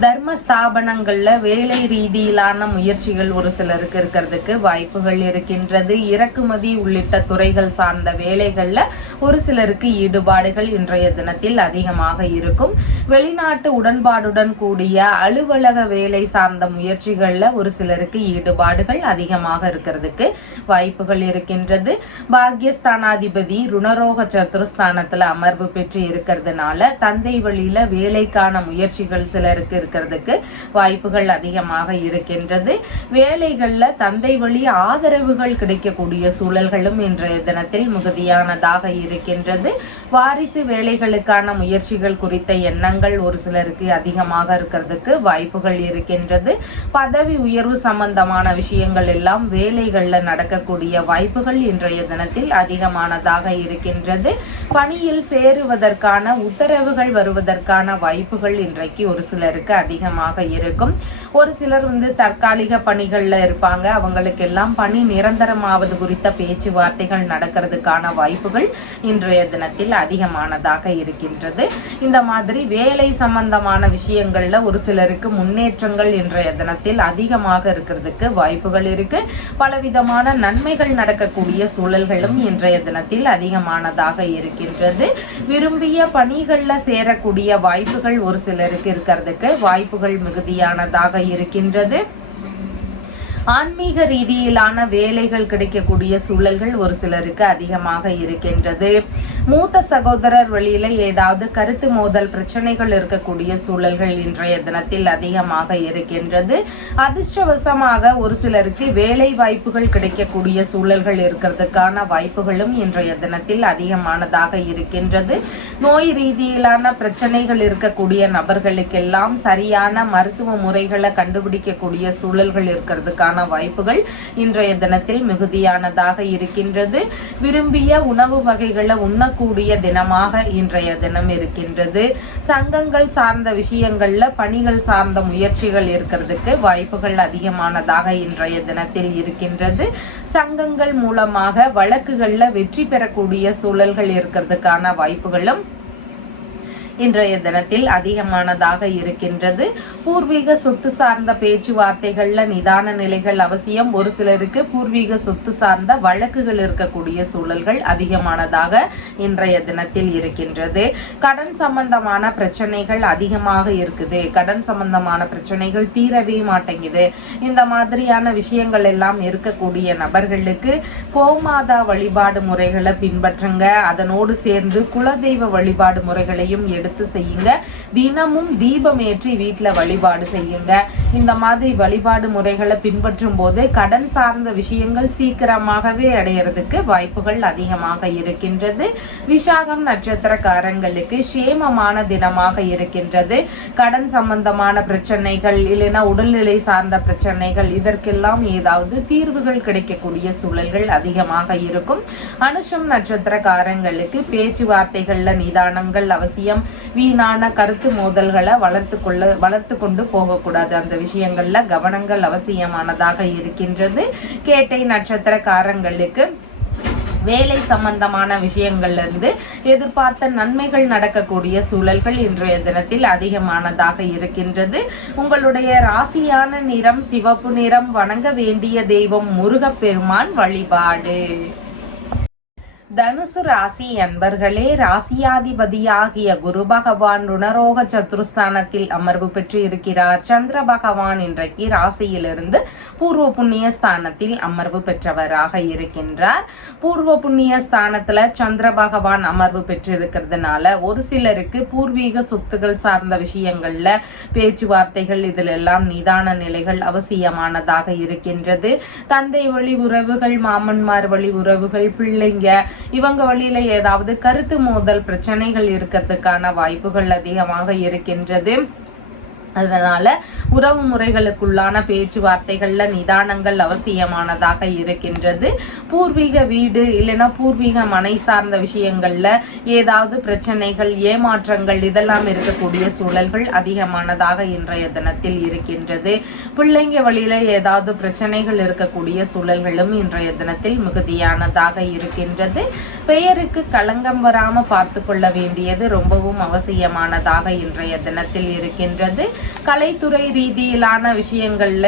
தர்ம ஸ்தாபனங்கள்ல வேலை ரீதியிலான முயற்சிகள் ஒரு சிலருக்கு இருக்கிறதுக்கு வாய்ப்புகள் இருக்கின்றது. இறக்குமதி உள்ளிட்ட துறைகள் சார்ந்த வேலைகள்ல ஒரு சிலருக்கு ஈடுபாடுகள் இன்றைய தினத்தில் அதிகமாக இருக்கும். வெளிநாட்டு உடன்பாடுடன் கூடிய அலுவலக வேலை சார்ந்த முயற்சிகள்ல ஒரு சிலருக்கு ஈடுபாடுகள் அதிகமாக இருக்கிறதுக்கு வாய்ப்புகள் இருக்கின்றது. பாக்யஸ்தானாதிபதி ருணரோக சத்துருஸ்தானத்துல அமர்வு பெற்று இருக்கிறதுனால தந்தை வழியில வேலைக்கான முயற்சிகள் சிலருக்கு இருக்கிறதுக்கு வாய்ப்புகள் அதிகமாக இருக்கின்றது. வேலைகள்ல தந்தை வழி ஆதரவுகள் கிடைக்கக்கூடிய சூழல்களும் இன்றைய தினத்தில் மிகுதியானதாக இருக்கின்றது. வாரிசு வேலைகளுக்கான முயற்சிகள் குறித்த எண்ணங்கள் ஒரு சிலருக்கு அதிகமாக இருக்கிறதுக்கு வாய்ப்புகள் இருக்கின்றது. பதவி உயர்வு சம்பந்தமான விஷயங்கள் எல்லாம் வேலைகள்ல நடக்கக்கூடிய வாய்ப்புகள் இன்றைய தினத்தில் அதிகமானதாக இருக்கின்றது. பணியில் சேருவதற்கான உத்தரவுகள் வருவதற்கான வாய்ப்புகள் இன்றைக்கு ஒரு சிலருக்கு அதிகமாக இருக்கும். ஒரு சிலர் தற்காலிக பணிகள்ல இருப்பாங்க. அவங்களுக்கு எல்லாம் பணி நிரந்தரமாவது குறித்த பேச்சுவார்த்தைகள் நடக்கிறதுக்கான வாய்ப்புகள் இன்றைய தினத்தில் அதிகமானதாக இருக்கின்றது. இந்த மாதிரி வேலை சம்பந்தமான விஷயங்கள்ல ஒரு சிலருக்கு முன்னேற்றங்கள் இன்றைய தினத்தில் அதிகமாக இருக்கிறதுக்கு வாய்ப்புகள் இருக்கு. பலவிதமான நன்மைகள் நடக்கக்கூடிய சூழல்களும் இன்றைய தினத்தில் அதிகமானதாக இருக்கின்றது. விரும்பிய பணிகள்ல சேரக்கூடிய வாய்ப்புகள் ஒரு சிலருக்கு இருக்கிறதுக்கு வாய்ப்புகள் மிகுதியானதாக இருக்கின்றது. ஆன்மீக ரீதியிலான வேலைகள் கிடைக்கக்கூடிய சூழல்கள் ஒரு சிலருக்கு அதிகமாக இருக்கின்றது. மூத்த சகோதரர் வழியில ஏதாவது கருத்து மோதல் பிரச்சனைகள் இருக்கக்கூடிய சூழல்கள் இன்றைய தினத்தில் அதிகமாக இருக்கின்றது. அதிர்ஷ்டவசமாக ஒரு சிலருக்கு வேலை வாய்ப்புகள் கிடைக்கக்கூடிய சூழல்கள் இருக்கிறதுக்கான வாய்ப்புகளும் இன்றைய தினத்தில் அதிகமானதாக இருக்கின்றது. நோய் ரீதியிலான பிரச்சனைகள் இருக்கக்கூடிய நபர்களுக்கெல்லாம் சரியான மருத்துவ முறைகளை கண்டுபிடிக்கக்கூடிய சூழல்கள் இருக்கிறதுக்கான வாய்ப்புகள் இன்றைய தினத்தில் மிகுதியானதாக இருக்கின்றது. விரும்பிய உணவு வகைகளை உண்ணக்கூடிய தினமாக இன்றைய தினம் இருக்கின்றது. சங்கங்கள் சார்ந்த விஷயங்கள்ல பணிகள் சார்ந்த முயற்சிகள் இருக்கிறதுக்கு வாய்ப்புகள் அதிகமானதாக இன்றைய தினத்தில் இருக்கின்றது. சங்கங்கள் மூலமாக வழக்குகள்ல வெற்றி பெறக்கூடிய சூழல்கள் இருக்கிறதுக்கான வாய்ப்புகளும் இன்றைய தினத்தில் அதிகமானதாக இருக்கின்றது. பூர்வீக சொத்து சார்ந்த பேச்சுவார்த்தைகள்ல நிதான நிலைகள் அவசியம். ஒரு சிலருக்கு பூர்வீக சொத்து சார்ந்த வழக்குகள் இருக்கக்கூடிய சூழல்கள் அதிகமானதாக இன்றைய தினத்தில் இருக்கின்றது. கடன் சம்பந்தமான பிரச்சனைகள் அதிகமாக இருக்குது. கடன் சம்பந்தமான பிரச்சனைகள் தீரவே மாட்டேங்குது. இந்த மாதிரியான விஷயங்கள் எல்லாம் இருக்கக்கூடிய நபர்களுக்கு கோமாதா வழிபாடு முறைகளை பின்பற்றுங்க. அதனோடு சேர்ந்து குலதெய்வ வழிபாடு முறைகளையும் எடுத்து செய்யுங்க. தினமும் தீபம் ஏற்றி வீட்டுல வழிபாடு செய்யுங்க. இந்த மாதிரி வழிபாடு முறைகளை பின்பற்றும் போது கடன் சார்ந்த விஷயங்கள் சீக்கிரமாகவே அடையிறதுக்கு வாய்ப்புகள் அதிகமாக இருக்கின்றது. விசாகம் நட்சத்திரக்காரங்களுக்கு சேமமான தினமாக இருக்கின்றது. கடன் சம்பந்தமான பிரச்சனைகள் இல்லைன்னா உடல்நிலை சார்ந்த பிரச்சனைகள் இதற்கெல்லாம் ஏதாவது தீர்வுகள் கிடைக்கக்கூடிய சூழல்கள் அதிகமாக இருக்கும். அனுஷம் நட்சத்திரக்காரங்களுக்கு பேச்சுவார்த்தைகள்ல நிதானங்கள் அவசியம். வீணான கருத்து மோதல்களை வளர்த்து கொண்டு போகக்கூடாது. அந்த விஷயங்கள்ல கவனங்கள் அவசியமானதாக இருக்கின்றது. கேட்டை நட்சத்திரக்காரங்களுக்கு வேலை சம்பந்தமான விஷயங்கள்ல இருந்து எதிர்பார்த்த நன்மைகள் நடக்கக்கூடிய சூழல்கள் இன்றைய தினத்தில் அதிகமானதாக இருக்கின்றது. உங்களுடைய ராசியான நிறம் சிவப்பு நிறம். வணங்க வேண்டிய தெய்வம் முருகப்பெருமான் வழிபாடு. தனுசு ராசி அன்பர்களே, ராசியாதிபதியாகிய குரு பகவான் ருணரோக சத்துருஸ்தானத்தில் அமர்வு பெற்று இருக்கிறார். சந்திர பகவான் இன்றைக்கு ராசியிலிருந்து பூர்வ புண்ணிய ஸ்தானத்தில் அமர்வு பெற்றவராக இருக்கின்றார். பூர்வ புண்ணிய ஸ்தானத்துல சந்திர பகவான் அமர்வு பெற்றிருக்கிறதுனால ஒரு சிலருக்கு பூர்வீக சொத்துகள் சார்ந்த விஷயங்கள்ல பேச்சுவார்த்தைகள் இதில் எல்லாம் நிதான நிலைகள் அவசியமானதாக இருக்கின்றது. தந்தை வழி உறவுகள், மாமன்மார் வழி உறவுகள், பிள்ளைங்க இவங்க வழியில ஏதாவது கருத்து மோதல் பிரச்சனைகள் இருக்கிறதுக்கான வாய்ப்புகள் அதிகமாக இருக்கின்றது. அதனால உறவு முறைகளுக்குள்ளான பேச்சுவார்த்தைகள்ல நிதானங்கள் அவசியமானதாக இருக்கின்றது. பூர்வீக வீடு இல்லைன்னா பூர்வீக மனை சார்ந்த விஷயங்கள்ல ஏதாவது பிரச்சனைகள், ஏமாற்றங்கள் இதெல்லாம் இருக்கக்கூடிய சூழல்கள் அதிகமானதாக இன்றைய தினத்தில் இருக்கின்றது. பிள்ளைங்க வழியில ஏதாவது பிரச்சனைகள் இருக்கக்கூடிய சூழல்களும் இன்றைய தினத்தில் மிகுதியானதாக இருக்கின்றது. பெயருக்கு களங்கம் வராம பார்த்து கொள்ள வேண்டியது ரொம்பவும் அவசியமானதாக இன்றைய தினத்தில் இருக்கின்றது. கலைத்துறை ரீதியிலான விஷயங்கள்ல,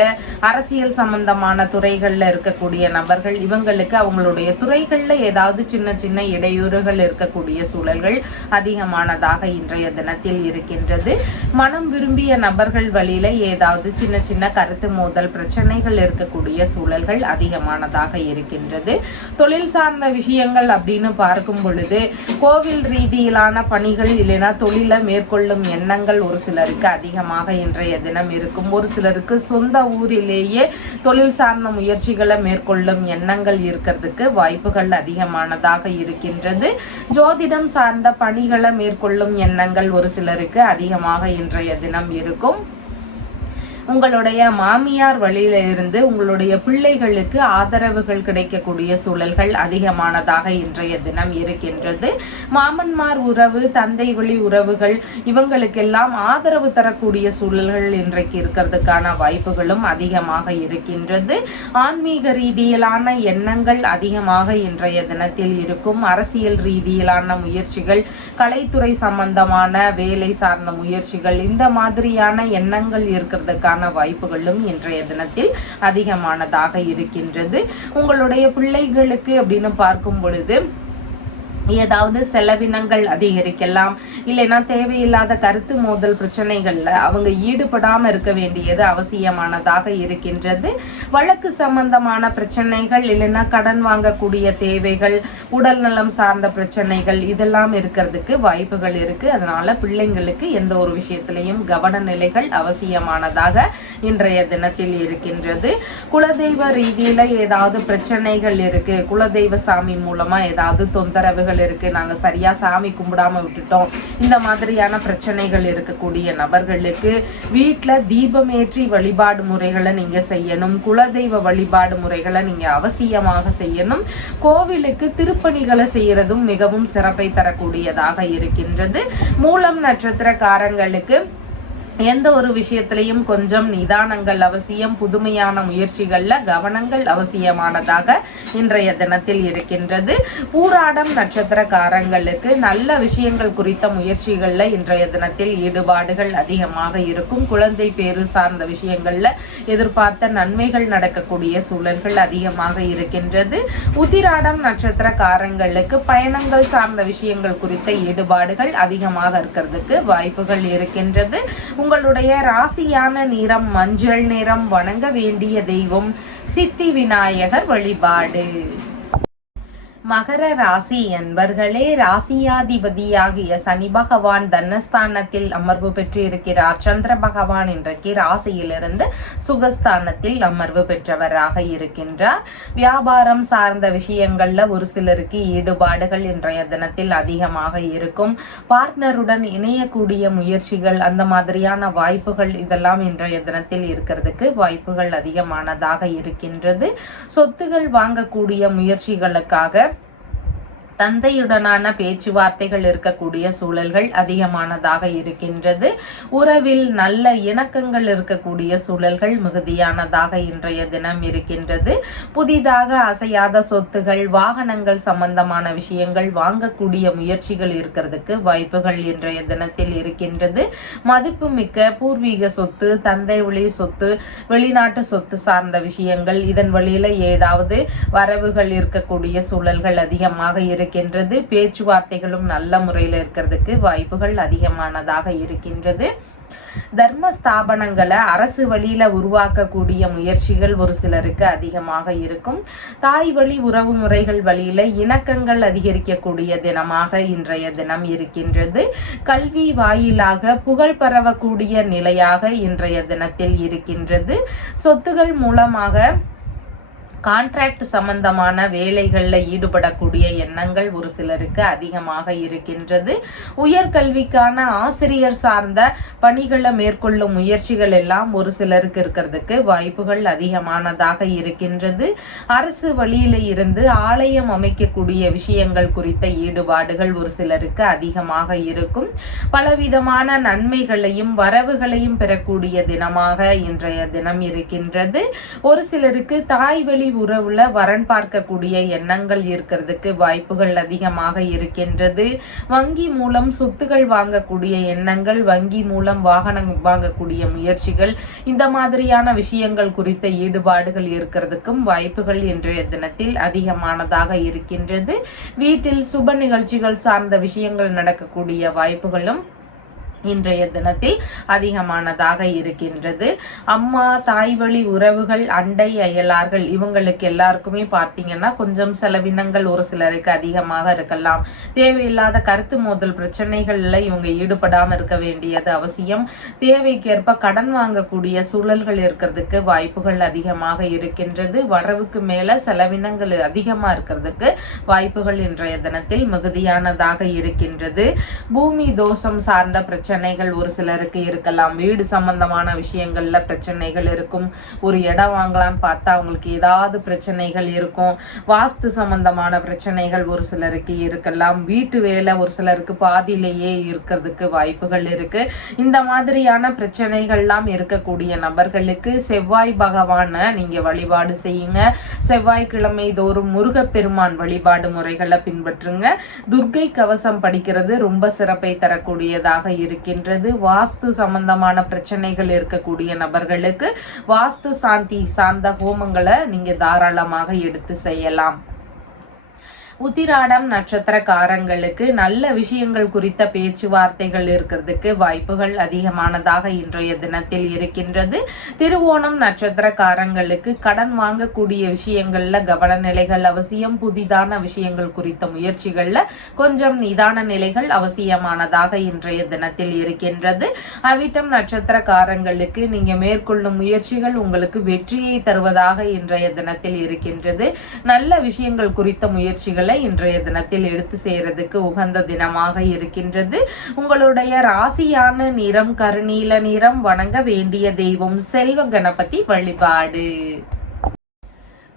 அரசியல் சம்பந்தமான துறைகள்ல இருக்கக்கூடிய நபர்கள் இவங்களுக்கு அவங்களுடைய துறைகள்ல ஏதாவது சின்ன சின்ன இடையூறுகள் இருக்கக்கூடிய சூழல்கள் அதிகமானதாக இன்றைய தினத்தில் இருக்கின்றது. மனம் விரும்பிய நபர்கள் வழியில ஏதாவது சின்ன சின்ன கருத்து மோதல் பிரச்சனைகள் இருக்கக்கூடிய சூழல்கள் அதிகமானதாக இருக்கின்றது. தொழில் சார்ந்த விஷயங்கள் அப்படின்னு பார்க்கும் பொழுது கோவில் ரீதியிலான பணிகள் இல்லைன்னா தொழிலை மேற்கொள்ளும் எண்ணங்கள் ஒரு சிலருக்கு அதிகமாக இன்றைய தினம் இருக்கும். ஒரு சிலருக்கு சொந்த ஊரிலேயே தொழில் சார்ந்த முயற்சிகளை மேற்கொள்ளும் எண்ணங்கள் இருக்கிறதுக்கு வாய்ப்புகள் அதிகமானதாக இருக்கின்றது. ஜோதிடம் சார்ந்த பணிகளை மேற்கொள்ளும் எண்ணங்கள் ஒரு சிலருக்கு அதிகமாக இன்றைய தினம் இருக்கும். உங்களுடைய மாமியார் வழியில இருந்து உங்களுடைய பிள்ளைகளுக்கு ஆதரவுகள் கிடைக்கக்கூடிய சூழல்கள் அதிகமானதாக இன்றைய தினம் இருக்கின்றது. மாமன்மார் உறவு, தந்தை வழி உறவுகள் இவங்களுக்கெல்லாம் ஆதரவு தரக்கூடிய சூழல்கள் இன்றைக்கு இருக்கிறதுக்கான வாய்ப்புகளும் அதிகமாக இருக்கின்றது. ஆன்மீக ரீதியிலான எண்ணங்கள் அதிகமாக இன்றைய தினத்தில் இருக்கும். அரசியல் ரீதியிலான முயற்சிகள், கலைத்துறை சம்பந்தமான வேலை சார்ந்த முயற்சிகள் இந்த மாதிரியான எண்ணங்கள் இருக்கிறதுக்கான வாய்ப்புகளும் இன்றைய தினத்தில் அதிகமானதாக இருக்கின்றது. உங்களுடைய பிள்ளைகளுக்கு அப்படின்னு பார்க்கும் பொழுது ஏதாவது செலவினங்கள் அதிகரிக்கலாம், இல்லைன்னா தேவையில்லாத கருத்து மோதல் பிரச்சனைகள்ல அவங்க ஈடுபடாம இருக்க வேண்டியது அவசியமானதாக இருக்கின்றது. வழக்கு சம்பந்தமான பிரச்சனைகள், இல்லைன்னா கடன் வாங்கக்கூடிய தேவைகள், உடல் நலம் சார்ந்த பிரச்சனைகள் இதெல்லாம் இருக்கிறதுக்கு வாய்ப்புகள் இருக்கு. அதனால பிள்ளைங்களுக்கு எந்த ஒரு விஷயத்திலையும் கவன நிலைகள் அவசியமானதாக இன்றைய தினத்தில் இருக்கின்றது. குலதெய்வ ரீதியில ஏதாவது பிரச்சனைகள் இருக்கு, குலதெய்வ சாமி மூலமா ஏதாவது தொந்தரவுகள் இருக்கு, நாங்க சரியா சாமி கும்பிடாம விட்டுட்டோம், இந்த மாதிரியான பிரச்சனைகள் இருக்கக்கூடிய நபர்களுக்கு வீட்டுல தீபமேற்றி வழிபாடு முறைகளை நீங்க செய்யணும். குலதெய்வ வழிபாடு முறைகளை நீங்க அவசியமாக செய்யணும். கோவிலுக்கு திருப்பணிகளை செய்யறதும் மிகவும் சிறப்பை தரக்கூடியதாக இருக்கின்றது. மூலம் நட்சத்திரக்காரங்களுக்கு எந்த ஒரு விஷயத்திலையும் கொஞ்சம் நிதானங்கள் அவசியம். புதுமையான முயற்சிகள்ல கவனங்கள் அவசியமானதாக இன்றைய தினத்தில் இருக்கின்றது. பூராடம் நட்சத்திரக்காரங்களுக்கு நல்ல விஷயங்கள் குறித்த முயற்சிகள்ல இன்றைய தினத்தில் ஈடுபாடுகள் அதிகமாக இருக்கும். குழந்தை பேரு சார்ந்த விஷயங்கள்ல எதிர்பார்த்த நன்மைகள் நடக்கக்கூடிய சூழல்கள் அதிகமாக இருக்கின்றது. உத்திராடம் நட்சத்திரக்காரங்களுக்கு பயணங்கள் சார்ந்த விஷயங்கள் குறித்த ஈடுபாடுகள் அதிகமாக இருக்கிறதுக்கு வாய்ப்புகள் இருக்கின்றது. உங்களுடைய ராசியான நிறம் மஞ்சள் நிறம். வணங்க வேண்டிய தெய்வம் சித்தி விநாயகர் வழிபாடு. மகர ராசி என்பர்களே, ராசியாதிபதியாகிய சனி பகவான் தனஸ்தானத்தில் அமர்வு பெற்று இருக்கிறார். சந்திர பகவான் இன்றைக்கு ராசியிலிருந்து சுகஸ்தானத்தில் அமர்வு பெற்றவராக இருக்கின்றார். வியாபாரம் சார்ந்த விஷயங்கள்ல ஒரு சிலருக்கு ஈடுபாடுகள் இன்றைய தினத்தில் அதிகமாக இருக்கும். பார்ட்னருடன் இணையக்கூடிய முயற்சிகள், அந்த மாதிரியான வாய்ப்புகள் இதெல்லாம் இன்றைய தினத்தில் இருக்கிறதுக்கு வாய்ப்புகள் அதிகமானதாக இருக்கின்றது. சொத்துகள் வாங்கக்கூடிய முயற்சிகளுக்காக தந்தையுடனான பேச்சுவார்த்தைகள் இருக்கக்கூடிய சூழல்கள் அதிகமானதாக இருக்கின்றது. உறவில் நல்ல இணக்கங்கள் இருக்கக்கூடிய சூழல்கள் மிகுதியானதாக இன்றைய தினம் இருக்கின்றது. புதிதாக அசையாத சொத்துகள், வாகனங்கள் சம்பந்தமான விஷயங்கள் வாங்கக்கூடிய முயற்சிகள் இருக்கிறதுக்கு வாய்ப்புகள் இன்றைய தினத்தில் இருக்கின்றது. மதிப்புமிக்க பூர்வீக சொத்து, தந்தை வழி சொத்து, வெளிநாட்டு சொத்து சார்ந்த விஷயங்கள், இதன் வழியில ஏதாவது வரவுகள் இருக்கக்கூடிய சூழல்கள் அதிகமாக இருக்கின்றது. பேச்சுவார்த்தைகளும் நல்ல முறையில் இருக்கிறதுக்கு வாய்ப்புகள் அதிகமானதாக இருக்கின்றது. தர்ம ஸ்தாபனங்களை அரசு வழியில உருவாக்கக்கூடிய முயற்சிகள் ஒரு சிலருக்கு அதிகமாக இருக்கும். தாய் வழி உறவு முறைகள் வழியில இணக்கங்கள் அதிகரிக்கக்கூடிய தினமாக இன்றைய தினம் இருக்கின்றது. கல்வி வாயிலாக புகழ் பரவக்கூடிய நிலையாக இன்றைய தினத்தில் இருக்கின்றது. சொத்துகள் மூலமாக கான்ட்ராக்ட் சம்பந்தமான வேலைகளில் ஈடுபடக்கூடிய எண்ணங்கள் ஒரு சிலருக்கு அதிகமாக இருக்கின்றது. உயர்கல்விக்கான ஆசிரியர் சார்ந்த பணிகளை மேற்கொள்ளும் முயற்சிகள் எல்லாம் ஒரு சிலருக்கு இருக்கிறதுக்கு வாய்ப்புகள் அதிகமானதாக இருக்கின்றது. அரசு வழியில இருந்து ஆலயம் அமைக்கக்கூடிய விஷயங்கள் குறித்த ஈடுபாடுகள் ஒரு சிலருக்கு அதிகமாக இருக்கும். பலவிதமான நன்மைகளையும் வரவுகளையும் பெறக்கூடிய தினமாக இன்றைய தினம் இருக்கின்றது. ஒரு சிலருக்கு தாய் வழி உறவுல வரன் பார்க்கக்கூடிய எண்ணங்கள் இருக்கிறதுக்கு வாய்ப்புகள் அதிகமாக இருக்கின்றது. வங்கி மூலம் சொத்துகள் வாங்கக்கூடிய எண்ணங்கள், வங்கி மூலம் வாகனம் வாங்கக்கூடிய முயற்சிகள், இந்த மாதிரியான விஷயங்கள் குறித்த ஈடுபாடுகள் இருக்கிறதுக்கும் வாய்ப்புகள் இன்றைய தினத்தில் அதிகமானதாக இருக்கின்றது. வீட்டில் சுப நிகழ்ச்சிகள் சார்ந்த விஷயங்கள் நடக்கக்கூடிய வாய்ப்புகளும் இன்றைய தினத்தில் அதிகமானதாக இருக்கின்றது. அம்மா, தாய் வழி உறவுகள், அண்டை அயலார்கள் இவங்களுக்கு எல்லாருக்குமே பார்த்தீங்கன்னா கொஞ்சம் செலவினங்கள் ஒரு சிலருக்கு அதிகமாக இருக்கலாம். தேவையில்லாத கருத்து மோதல் பிரச்சனைகள்ல இவங்க ஈடுபடாம இருக்க வேண்டியது அவசியம். தேவைக்கேற்ப கடன் வாங்கக்கூடிய சூழல்கள் இருக்கிறதுக்கு வாய்ப்புகள் அதிகமாக இருக்கின்றது. வரவுக்கு மேல செலவினங்கள் அதிகமா இருக்கிறதுக்கு வாய்ப்புகள் இன்றைய தினத்தில் மிகுதியானதாக இருக்கின்றது. பூமி தோஷம் சார்ந்த பிரச்சனைகள் ஒரு சிலருக்கு இருக்கலாம். வீடு சம்பந்தமான விஷயங்கள்ல பிரச்சனைகள் இருக்கும். ஒரு இடம் வாங்கலாம்னு பார்த்தா அவங்களுக்கு ஏதாவது பிரச்சனைகள் இருக்கும். வாஸ்து சம்பந்தமான பிரச்சனைகள் ஒரு சிலருக்கு இருக்கலாம். வீட்டு வேலை ஒரு சிலருக்கு பாதியிலேயே இருக்கிறதுக்கு வாய்ப்புகள் இருக்கு. இந்த மாதிரியான பிரச்சனைகள்லாம் இருக்கக்கூடிய நபர்களுக்கு செவ்வாய் பகவானை நீங்க வழிபாடு செய்யுங்க. செவ்வாய்க்கிழமை தோறும் முருகப்பெருமான் வழிபாடு முறைகளை பின்பற்றுங்க. துர்க்கை கவசம் படிக்கிறது ரொம்ப சிறப்பை தரக்கூடியதாக இருக்கின்றது. வாஸ்து சம்பந்தமான பிரச்சனைகள் இருக்கக்கூடிய நபர்களுக்கு வாஸ்து சாந்தி சார்ந்த ஹோமங்களை நீங்க தாராளமாக எடுத்து செய்யலாம். உத்திராடம் நட்சத்திரக்காரங்களுக்கு நல்ல விஷயங்கள் குறித்த பேச்சுவார்த்தைகள் இருக்கிறதுக்கு வாய்ப்புகள் அதிகமானதாக இன்றைய தினத்தில் இருக்கின்றது. திருவோணம் நட்சத்திரக்காரங்களுக்கு கடன் வாங்கக்கூடிய விஷயங்கள்ல கவன நிலைகள் அவசியம். புதிதான விஷயங்கள் குறித்த முயற்சிகள்ல கொஞ்சம் நிதான நிலைகள் அவசியமானதாக இன்றைய தினத்தில் இருக்கின்றது. அவிட்டம் நட்சத்திரக்காரங்களுக்கு நீங்க மேற்கொள்ளும் முயற்சிகள் உங்களுக்கு வெற்றியை தருவதாக இன்றைய தினத்தில் இருக்கின்றது. நல்ல விஷயங்கள் குறித்த முயற்சிகள் இன்றைய தினத்தில் எடுத்து செய்யறதுக்கு உகந்த தினமாக இருக்கின்றது. உங்களுடைய ராசியான நிறம் கருநீல நிறம். வணங்க வேண்டிய தெய்வம் செல்வ கணபதி வழிபாடு.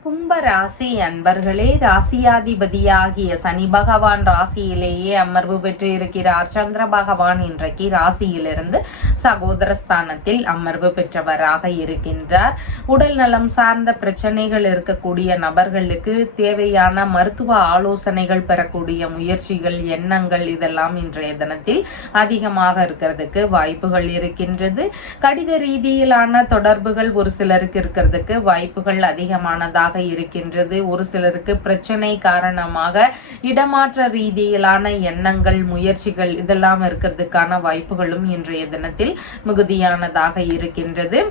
கும்ப ராசி அன்பர்களே, ராசியாதிபதியாகிய சனி பகவான் ராசியிலேயே அமர்வு பெற்று இருக்கிறார். சந்திர பகவான் இன்றைக்கு ராசியிலிருந்து சகோதர ஸ்தானத்தில் அமர்வு பெற்றவராக இருக்கின்றார். உடல் நலம் சார்ந்த பிரச்சனைகள் இருக்கக்கூடிய நபர்களுக்கு தேவையான மருத்துவ ஆலோசனைகள் பெறக்கூடிய முயற்சிகள் எண்ணங்கள் இதெல்லாம் இன்றைய தினத்தில் அதிகமாக இருக்கிறதுக்கு வாய்ப்புகள் இருக்கின்றது. கடித ரீதியிலான தொடர்புகள் ஒரு சிலருக்கு இருக்கிறதுக்கு வாய்ப்புகள் அதிகமானதாக இருக்கின்றது. ஒரு சிலருக்கு பிரச்சனை காரணமாக இடமாற்ற ரீதியிலான எண்ணங்கள் முயற்சிகள் இதெல்லாம் இருக்கிறதுக்கான வாய்ப்புகளும் இன்றைய தினத்தில் மிகுதியானதாக இருக்கின்றது.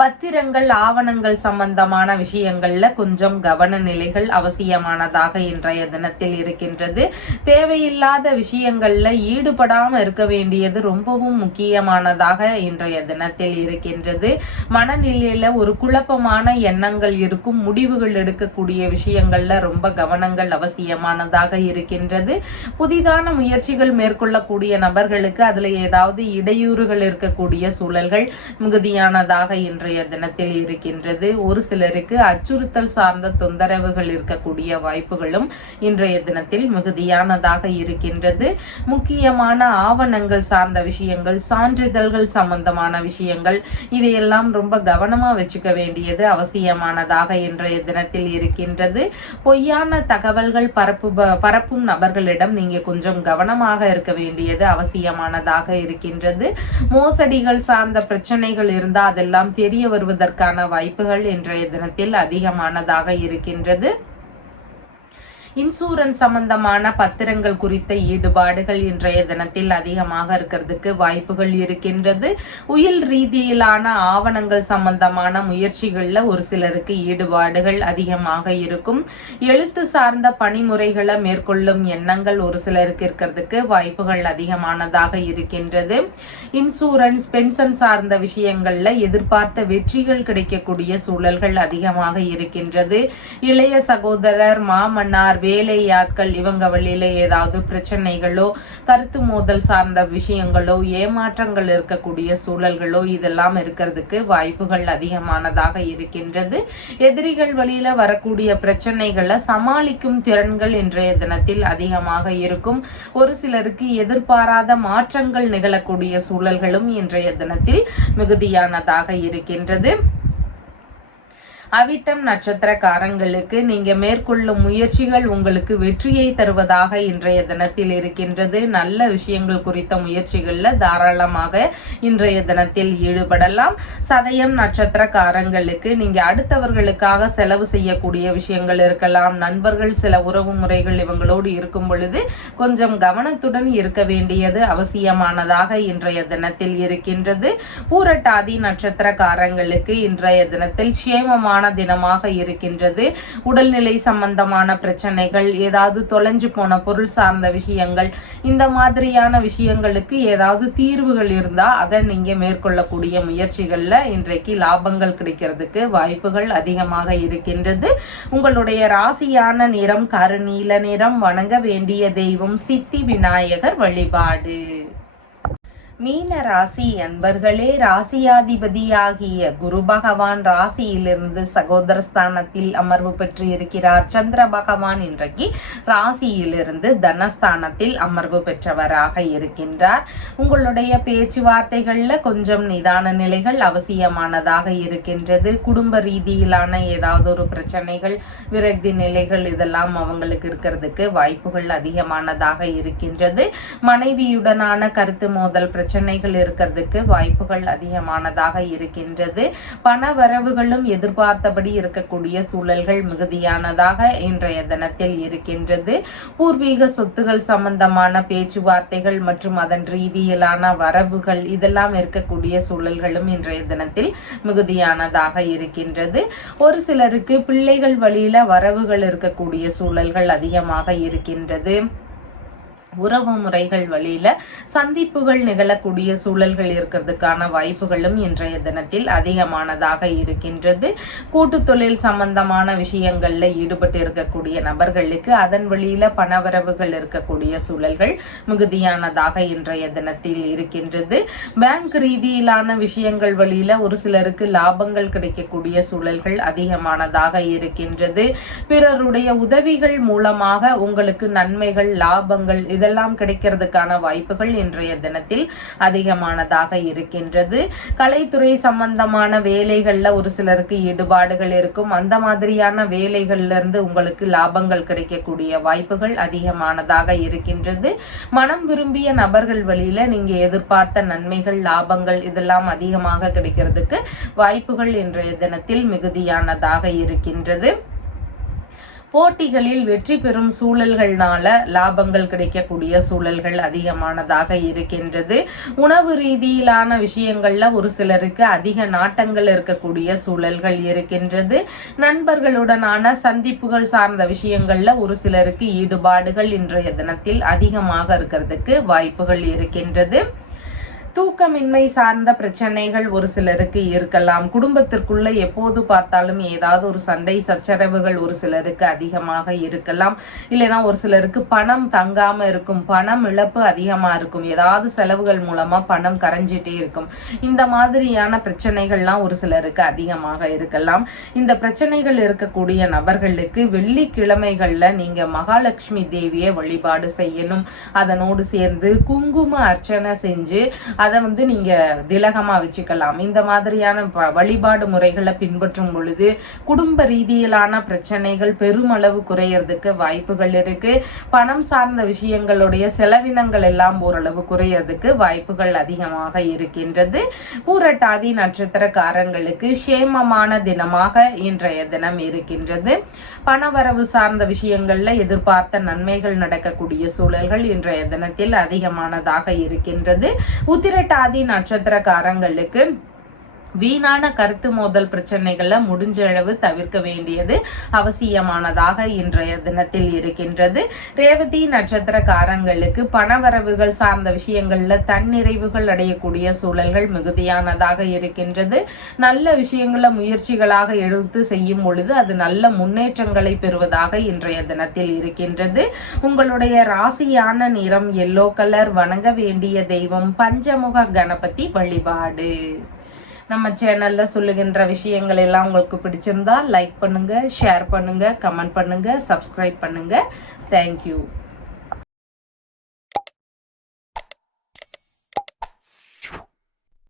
பத்திரங்கள் ஆவணங்கள் சம்பந்தமான விஷயங்கள்ல கொஞ்சம் கவன நிலைகள் அவசியமானதாக இன்றைய தினத்தில் இருக்கின்றது. தேவையில்லாத விஷயங்கள்ல ஈடுபடாம இருக்க வேண்டியது ரொம்பவும் முக்கியமானதாக இன்றைய தினத்தில் இருக்கின்றது. மனநிலையில ஒரு குழப்பமான எண்ணங்கள் இருக்கும். முடிவுகள் எடுக்கக்கூடிய விஷயங்கள்ல ரொம்ப கவனங்கள் அவசியமானதாக இருக்கின்றது. புதிதான முயற்சிகள் மேற்கொள்ளக்கூடிய நபர்களுக்கு அதுல ஏதாவது இடையூறுகள் இருக்கக்கூடிய சூழல்கள் மிகுதியானதாக இன்றைய தினத்தில் இருக்கின்றது. ஒரு சிலருக்கு அச்சுறுத்தல் சார்ந்த தொந்தரவுகள் இருக்கக்கூடிய வாய்ப்புகளும் இன்றைய தினத்தில் மிகுதியானதாக இருக்கின்றது. முக்கியமான ஆவணங்கள் சார்ந்த விஷயங்கள், சான்றிதழ்கள் சம்பந்தமான விஷயங்கள் இதையெல்லாம் ரொம்ப கவனமா வச்சுக்க வேண்டியது அவசியமானதாக இன்றைய தினத்தில் இருக்கின்றது. பொய்யான தகவல்கள் பரப்பும் நபர்களிடம் நீங்க கொஞ்சம் கவனமாக இருக்க வேண்டியது அவசியமானதாக இருக்கின்றது. மோசடிகள் சார்ந்த பிரச்சனைகள் இருந்தால் அதெல்லாம் தெரிய வருவதற்கான வாய்ப்புகள் இன்றைய தினத்தில் அதிகமானதாக இருக்கின்றது. இன்சூரன்ஸ் சம்பந்தமான பத்திரங்கள் குறித்த ஈடுபாடுகள் இன்றைய தினத்தில் அதிகமாக இருக்கிறதுக்கு வாய்ப்புகள் இருக்கின்றது. உயில் ரீதியிலான ஆவணங்கள் சம்பந்தமான முயற்சிகள்ல ஒரு சிலருக்கு ஈடுபாடுகள் அதிகமாக இருக்கும். எழுத்து சார்ந்த பணிமுறைகளை மேற்கொள்ளும் எண்ணங்கள் ஒரு சிலருக்கு இருக்கிறதுக்கு வாய்ப்புகள் அதிகமானதாக இருக்கின்றது. இன்சூரன்ஸ் பென்ஷன் சார்ந்த விஷயங்கள்ல எதிர்பார்த்த வெற்றிகள் கிடைக்கக்கூடிய சூழல்கள் அதிகமாக இருக்கின்றது. இளைய சகோதரர், மாமன்னார், வேலையாட்கள் இவங்க வழியில ஏதாவது பிரச்சனைகளோ கருத்து மோதல் சார்ந்த விஷயங்களோ ஏமாற்றங்கள் இருக்கக்கூடிய சூழல்களோ இதெல்லாம் இருக்கிறதுக்கு வாய்ப்புகள் அதிகமானதாக இருக்கின்றது. எதிரிகள் வழியில வரக்கூடிய பிரச்சனைகளை சமாளிக்கும் திறன்கள் இன்றைய தினத்தில் அதிகமாக இருக்கும். ஒரு சிலருக்கு எதிர்பாராத மாற்றங்கள் நிகழக்கூடிய சூழல்களும் இன்றைய தினத்தில் மிகுதியானதாக இருக்கின்றது. அவிட்டம் நட்சத்திரக்காரங்களுக்கு நீங்க மேற்கொள்ளும் முயற்சிகள் உங்களுக்கு வெற்றியை தருவதாக இன்றைய தினத்தில் இருக்கின்றது. நல்ல விஷயங்கள் குறித்த முயற்சிகள்ல தாராளமாக இன்றைய தினத்தில் ஈடுபடலாம். சதயம் நட்சத்திரக்காரங்களுக்கு நீங்க அடுத்தவர்களுக்காக செலவு செய்யக்கூடிய விஷயங்கள் இருக்கலாம். நண்பர்கள் சில உறவு முறைகள் இவங்களோடு இருக்கும் பொழுது கொஞ்சம் கவனத்துடன் இருக்க வேண்டியது அவசியமானதாக இன்றைய தினத்தில் இருக்கின்றது. பூரட்டாதி நட்சத்திரக்காரங்களுக்கு இன்றைய தினத்தில் சேமமான தினமாக இருக்கின்றது. உடல்நிலை சம்பந்தமான பிரச்சனைகள், ஏதாவது தொலைஞ்சு போன பொருள் சார்ந்த விஷயங்கள், இந்த மாதிரியான விஷயங்களுக்கு ஏதாவது தீர்வுகள் இருந்தா அதை நீங்க மேற்கொள்ளக்கூடிய முயற்சிகள்ல இன்றைக்கு லாபங்கள் கிடைக்கிறதுக்கு வாய்ப்புகள் அதிகமாக இருக்கின்றது. உங்களுடைய ராசியான நிறம் கருநீல நிறம். வணங்க வேண்டிய தெய்வம் சித்தி விநாயகர் வழிபாடு. மீன ராசி அன்பர்களே, ராசியாதிபதியாகிய குரு பகவான் ராசியிலிருந்து சகோதர ஸ்தானத்தில் அமர்வு பெற்று இருக்கிறார். சந்திர பகவான் இன்றைக்கு ராசியிலிருந்து தனஸ்தானத்தில் அமர்வு பெற்றவராக இருக்கின்றார். உங்களுடைய பேச்சுவார்த்தைகள்ல கொஞ்சம் நிதான நிலைகள் அவசியமானதாக இருக்கின்றது. குடும்ப ரீதியிலான ஏதாவது ஒரு பிரச்சனைகள், விரக்தி நிலைகள் இதெல்லாம் அவங்களுக்கு இருக்கிறதுக்கு வாய்ப்புகள் அதிகமானதாக இருக்கின்றது. மனைவியுடனான கருத்து மோதல் பிரச்சனைகள் இருக்கிறதுக்கு வாய்ப்புகள் அதிகமானதாக இருக்கின்றது. பண வரவுகளும் எதிர்பார்த்தபடி இருக்கக்கூடிய சூழல்கள் மிகுதியானதாக இன்றைய தினத்தில் இருக்கின்றது. பூர்வீக சொத்துகள் சம்பந்தமான பேச்சுவார்த்தைகள் மற்றும் அதன் ரீதியிலான வரவுகள் இதெல்லாம் இருக்கக்கூடிய சூழல்களும் இன்றைய தினத்தில் மிகுதியானதாக இருக்கின்றது. ஒரு சிலருக்கு பிள்ளைகள் வழியில வரவுகள் இருக்கக்கூடிய சூழல்கள் அதிகமாக இருக்கின்றது. உறவு முறைகள் வழியில சந்திப்புகள் நிகழக்கூடிய சூழல்கள் இருக்கிறதுக்கான வாய்ப்புகளும் இன்றைய தினத்தில் அதிகமானதாக இருக்கின்றது. கூட்டு தொழில் சம்பந்தமான விஷயங்கள்ல ஈடுபட்டு இருக்கக்கூடிய நபர்களுக்கு அதன் வழியில பணவரவுகள் இருக்கக்கூடிய சூழல்கள் மிகுதியானதாக இன்றைய தினத்தில் இருக்கின்றது. பேங்க் ரீதியிலான விஷயங்கள் வழியில ஒரு சிலருக்கு லாபங்கள் கிடைக்கக்கூடிய சூழல்கள் அதிகமானதாக இருக்கின்றது. பிறருடைய உதவிகள் மூலமாக உங்களுக்கு நன்மைகள் லாபங்கள் இதெல்லாம் கிடைக்கிறதுக்கான வாய்ப்புகள் இன்றைய தினத்தில் அதிகமானதாக இருக்கின்றது. கலைத்துறை சம்பந்தமான வேலைகள்ல ஒரு சிலருக்கு ஈடுபாடுகள் இருக்கும். அந்த மாதிரியான வேலைகள்ல இருந்து உங்களுக்கு லாபங்கள் கிடைக்கக்கூடிய வாய்ப்புகள் அதிகமானதாக இருக்கின்றது. மனம் விரும்பிய நபர்கள் வழியில நீங்க எதிர்பார்த்த நன்மைகள் லாபங்கள் இதெல்லாம் அதிகமாக கிடைக்கிறதுக்கு வாய்ப்புகள் இன்றைய தினத்தில் மிகுதியானதாக இருக்கின்றது. போட்டிகளில் வெற்றி பெறும் சூழல்கள்னால லாபங்கள் கிடைக்கக்கூடிய சூழல்கள் அதிகமானதாக இருக்கின்றது. உணவு ரீதியிலான விஷயங்கள்ல ஒரு சிலருக்கு அதிக நாட்டங்கள் இருக்கக்கூடிய சூழல்கள் இருக்கின்றது. நண்பர்களுடனான சந்திப்புகள் சார்ந்த விஷயங்கள்ல ஒரு சிலருக்கு ஈடுபாடுகள் இன்றைய தினத்தில் அதிகமாக இருக்கிறதுக்கு வாய்ப்புகள் இருக்கின்றது. தூக்கமின்மை சார்ந்த பிரச்சனைகள் ஒரு சிலருக்கு இருக்கலாம். குடும்பத்திற்குள்ள எப்போது பார்த்தாலும் ஏதாவது ஒரு சண்டை சச்சரவுகள் ஒரு சிலருக்கு அதிகமாக இருக்கலாம். இல்லைன்னா ஒரு சிலருக்கு பணம் தங்காம இருக்கும், பணம் இழப்பு அதிகமா இருக்கும், ஏதாவது செலவுகள் மூலமா பணம் கரைஞ்சிட்டே இருக்கும். இந்த மாதிரியான பிரச்சனைகள்லாம் ஒரு சிலருக்கு அதிகமாக இருக்கலாம். இந்த பிரச்சனைகள் இருக்கக்கூடிய நபர்களுக்கு வெள்ளிக்கிழமைகள்ல நீங்க மகாலட்சுமி தேவியை வழிபாடு செய்யணும். அதனோடு சேர்ந்து குங்கும அர்ச்சனை செஞ்சு அதை நீங்க திலகமா வச்சுக்கலாம். இந்த மாதிரியான வழிபாடு முறைகளை பின்பற்றும் பொழுது குடும்ப ரீதியிலான பிரச்சனைகள் பெருமளவு குறையறதுக்கு வாய்ப்புகள் இருக்கு. பணம் சார்ந்த விஷயங்களுடைய செலவினங்கள் எல்லாம் ஓரளவு குறையறதுக்கு வாய்ப்புகள் அதிகமாக இருக்கின்றது. பூரட்டாதி நட்சத்திரக்காரங்களுக்கு சேமமான தினமாக இன்றைய தினம் இருக்கின்றது. பணவரவு சார்ந்த விஷயங்கள்ல எதிர்பார்த்த நன்மைகள் நடக்கக்கூடிய சூழல்கள் இன்றைய தினத்தில் அதிகமானதாக இருக்கின்றது. உத்திரட்டாதி நட்சத்திரக்காரங்களுக்கு வீணான கருத்து மோதல் பிரச்சனைகளை முடிஞ்ச அளவு தவிர்க்க வேண்டியது அவசியமானதாக இன்றைய தினத்தில் இருக்கின்றது. ரேவதி நட்சத்திரக்காரங்களுக்கு பணவரவுகள் சார்ந்த விஷயங்கள்ல தன்னிறைவுகள் அடையக்கூடிய சூழல்கள் மிகுதியானதாக இருக்கின்றது. நல்ல விஷயங்களை முயற்சிகளாக எடுத்து செய்யும் பொழுது அது நல்ல முன்னேற்றங்களை பெறுவதாக இன்றைய தினத்தில் இருக்கின்றது. உங்களுடைய ராசியான நிறம் எல்லோ கலர். வணங்க வேண்டிய தெய்வம் பஞ்சமுக கணபதி வழிபாடு. நம்ம சேனல்ல சொல்லுகின்ற விஷயங்கள் எல்லாம் உங்களுக்கு பிடிச்சிருந்தா லைக் பண்ணுங்க, ஷேர் பண்ணுங்க, கமெண்ட் பண்ணுங்க, சப்ஸ்கிரைப் பண்ணுங்க. தேங்க்யூ.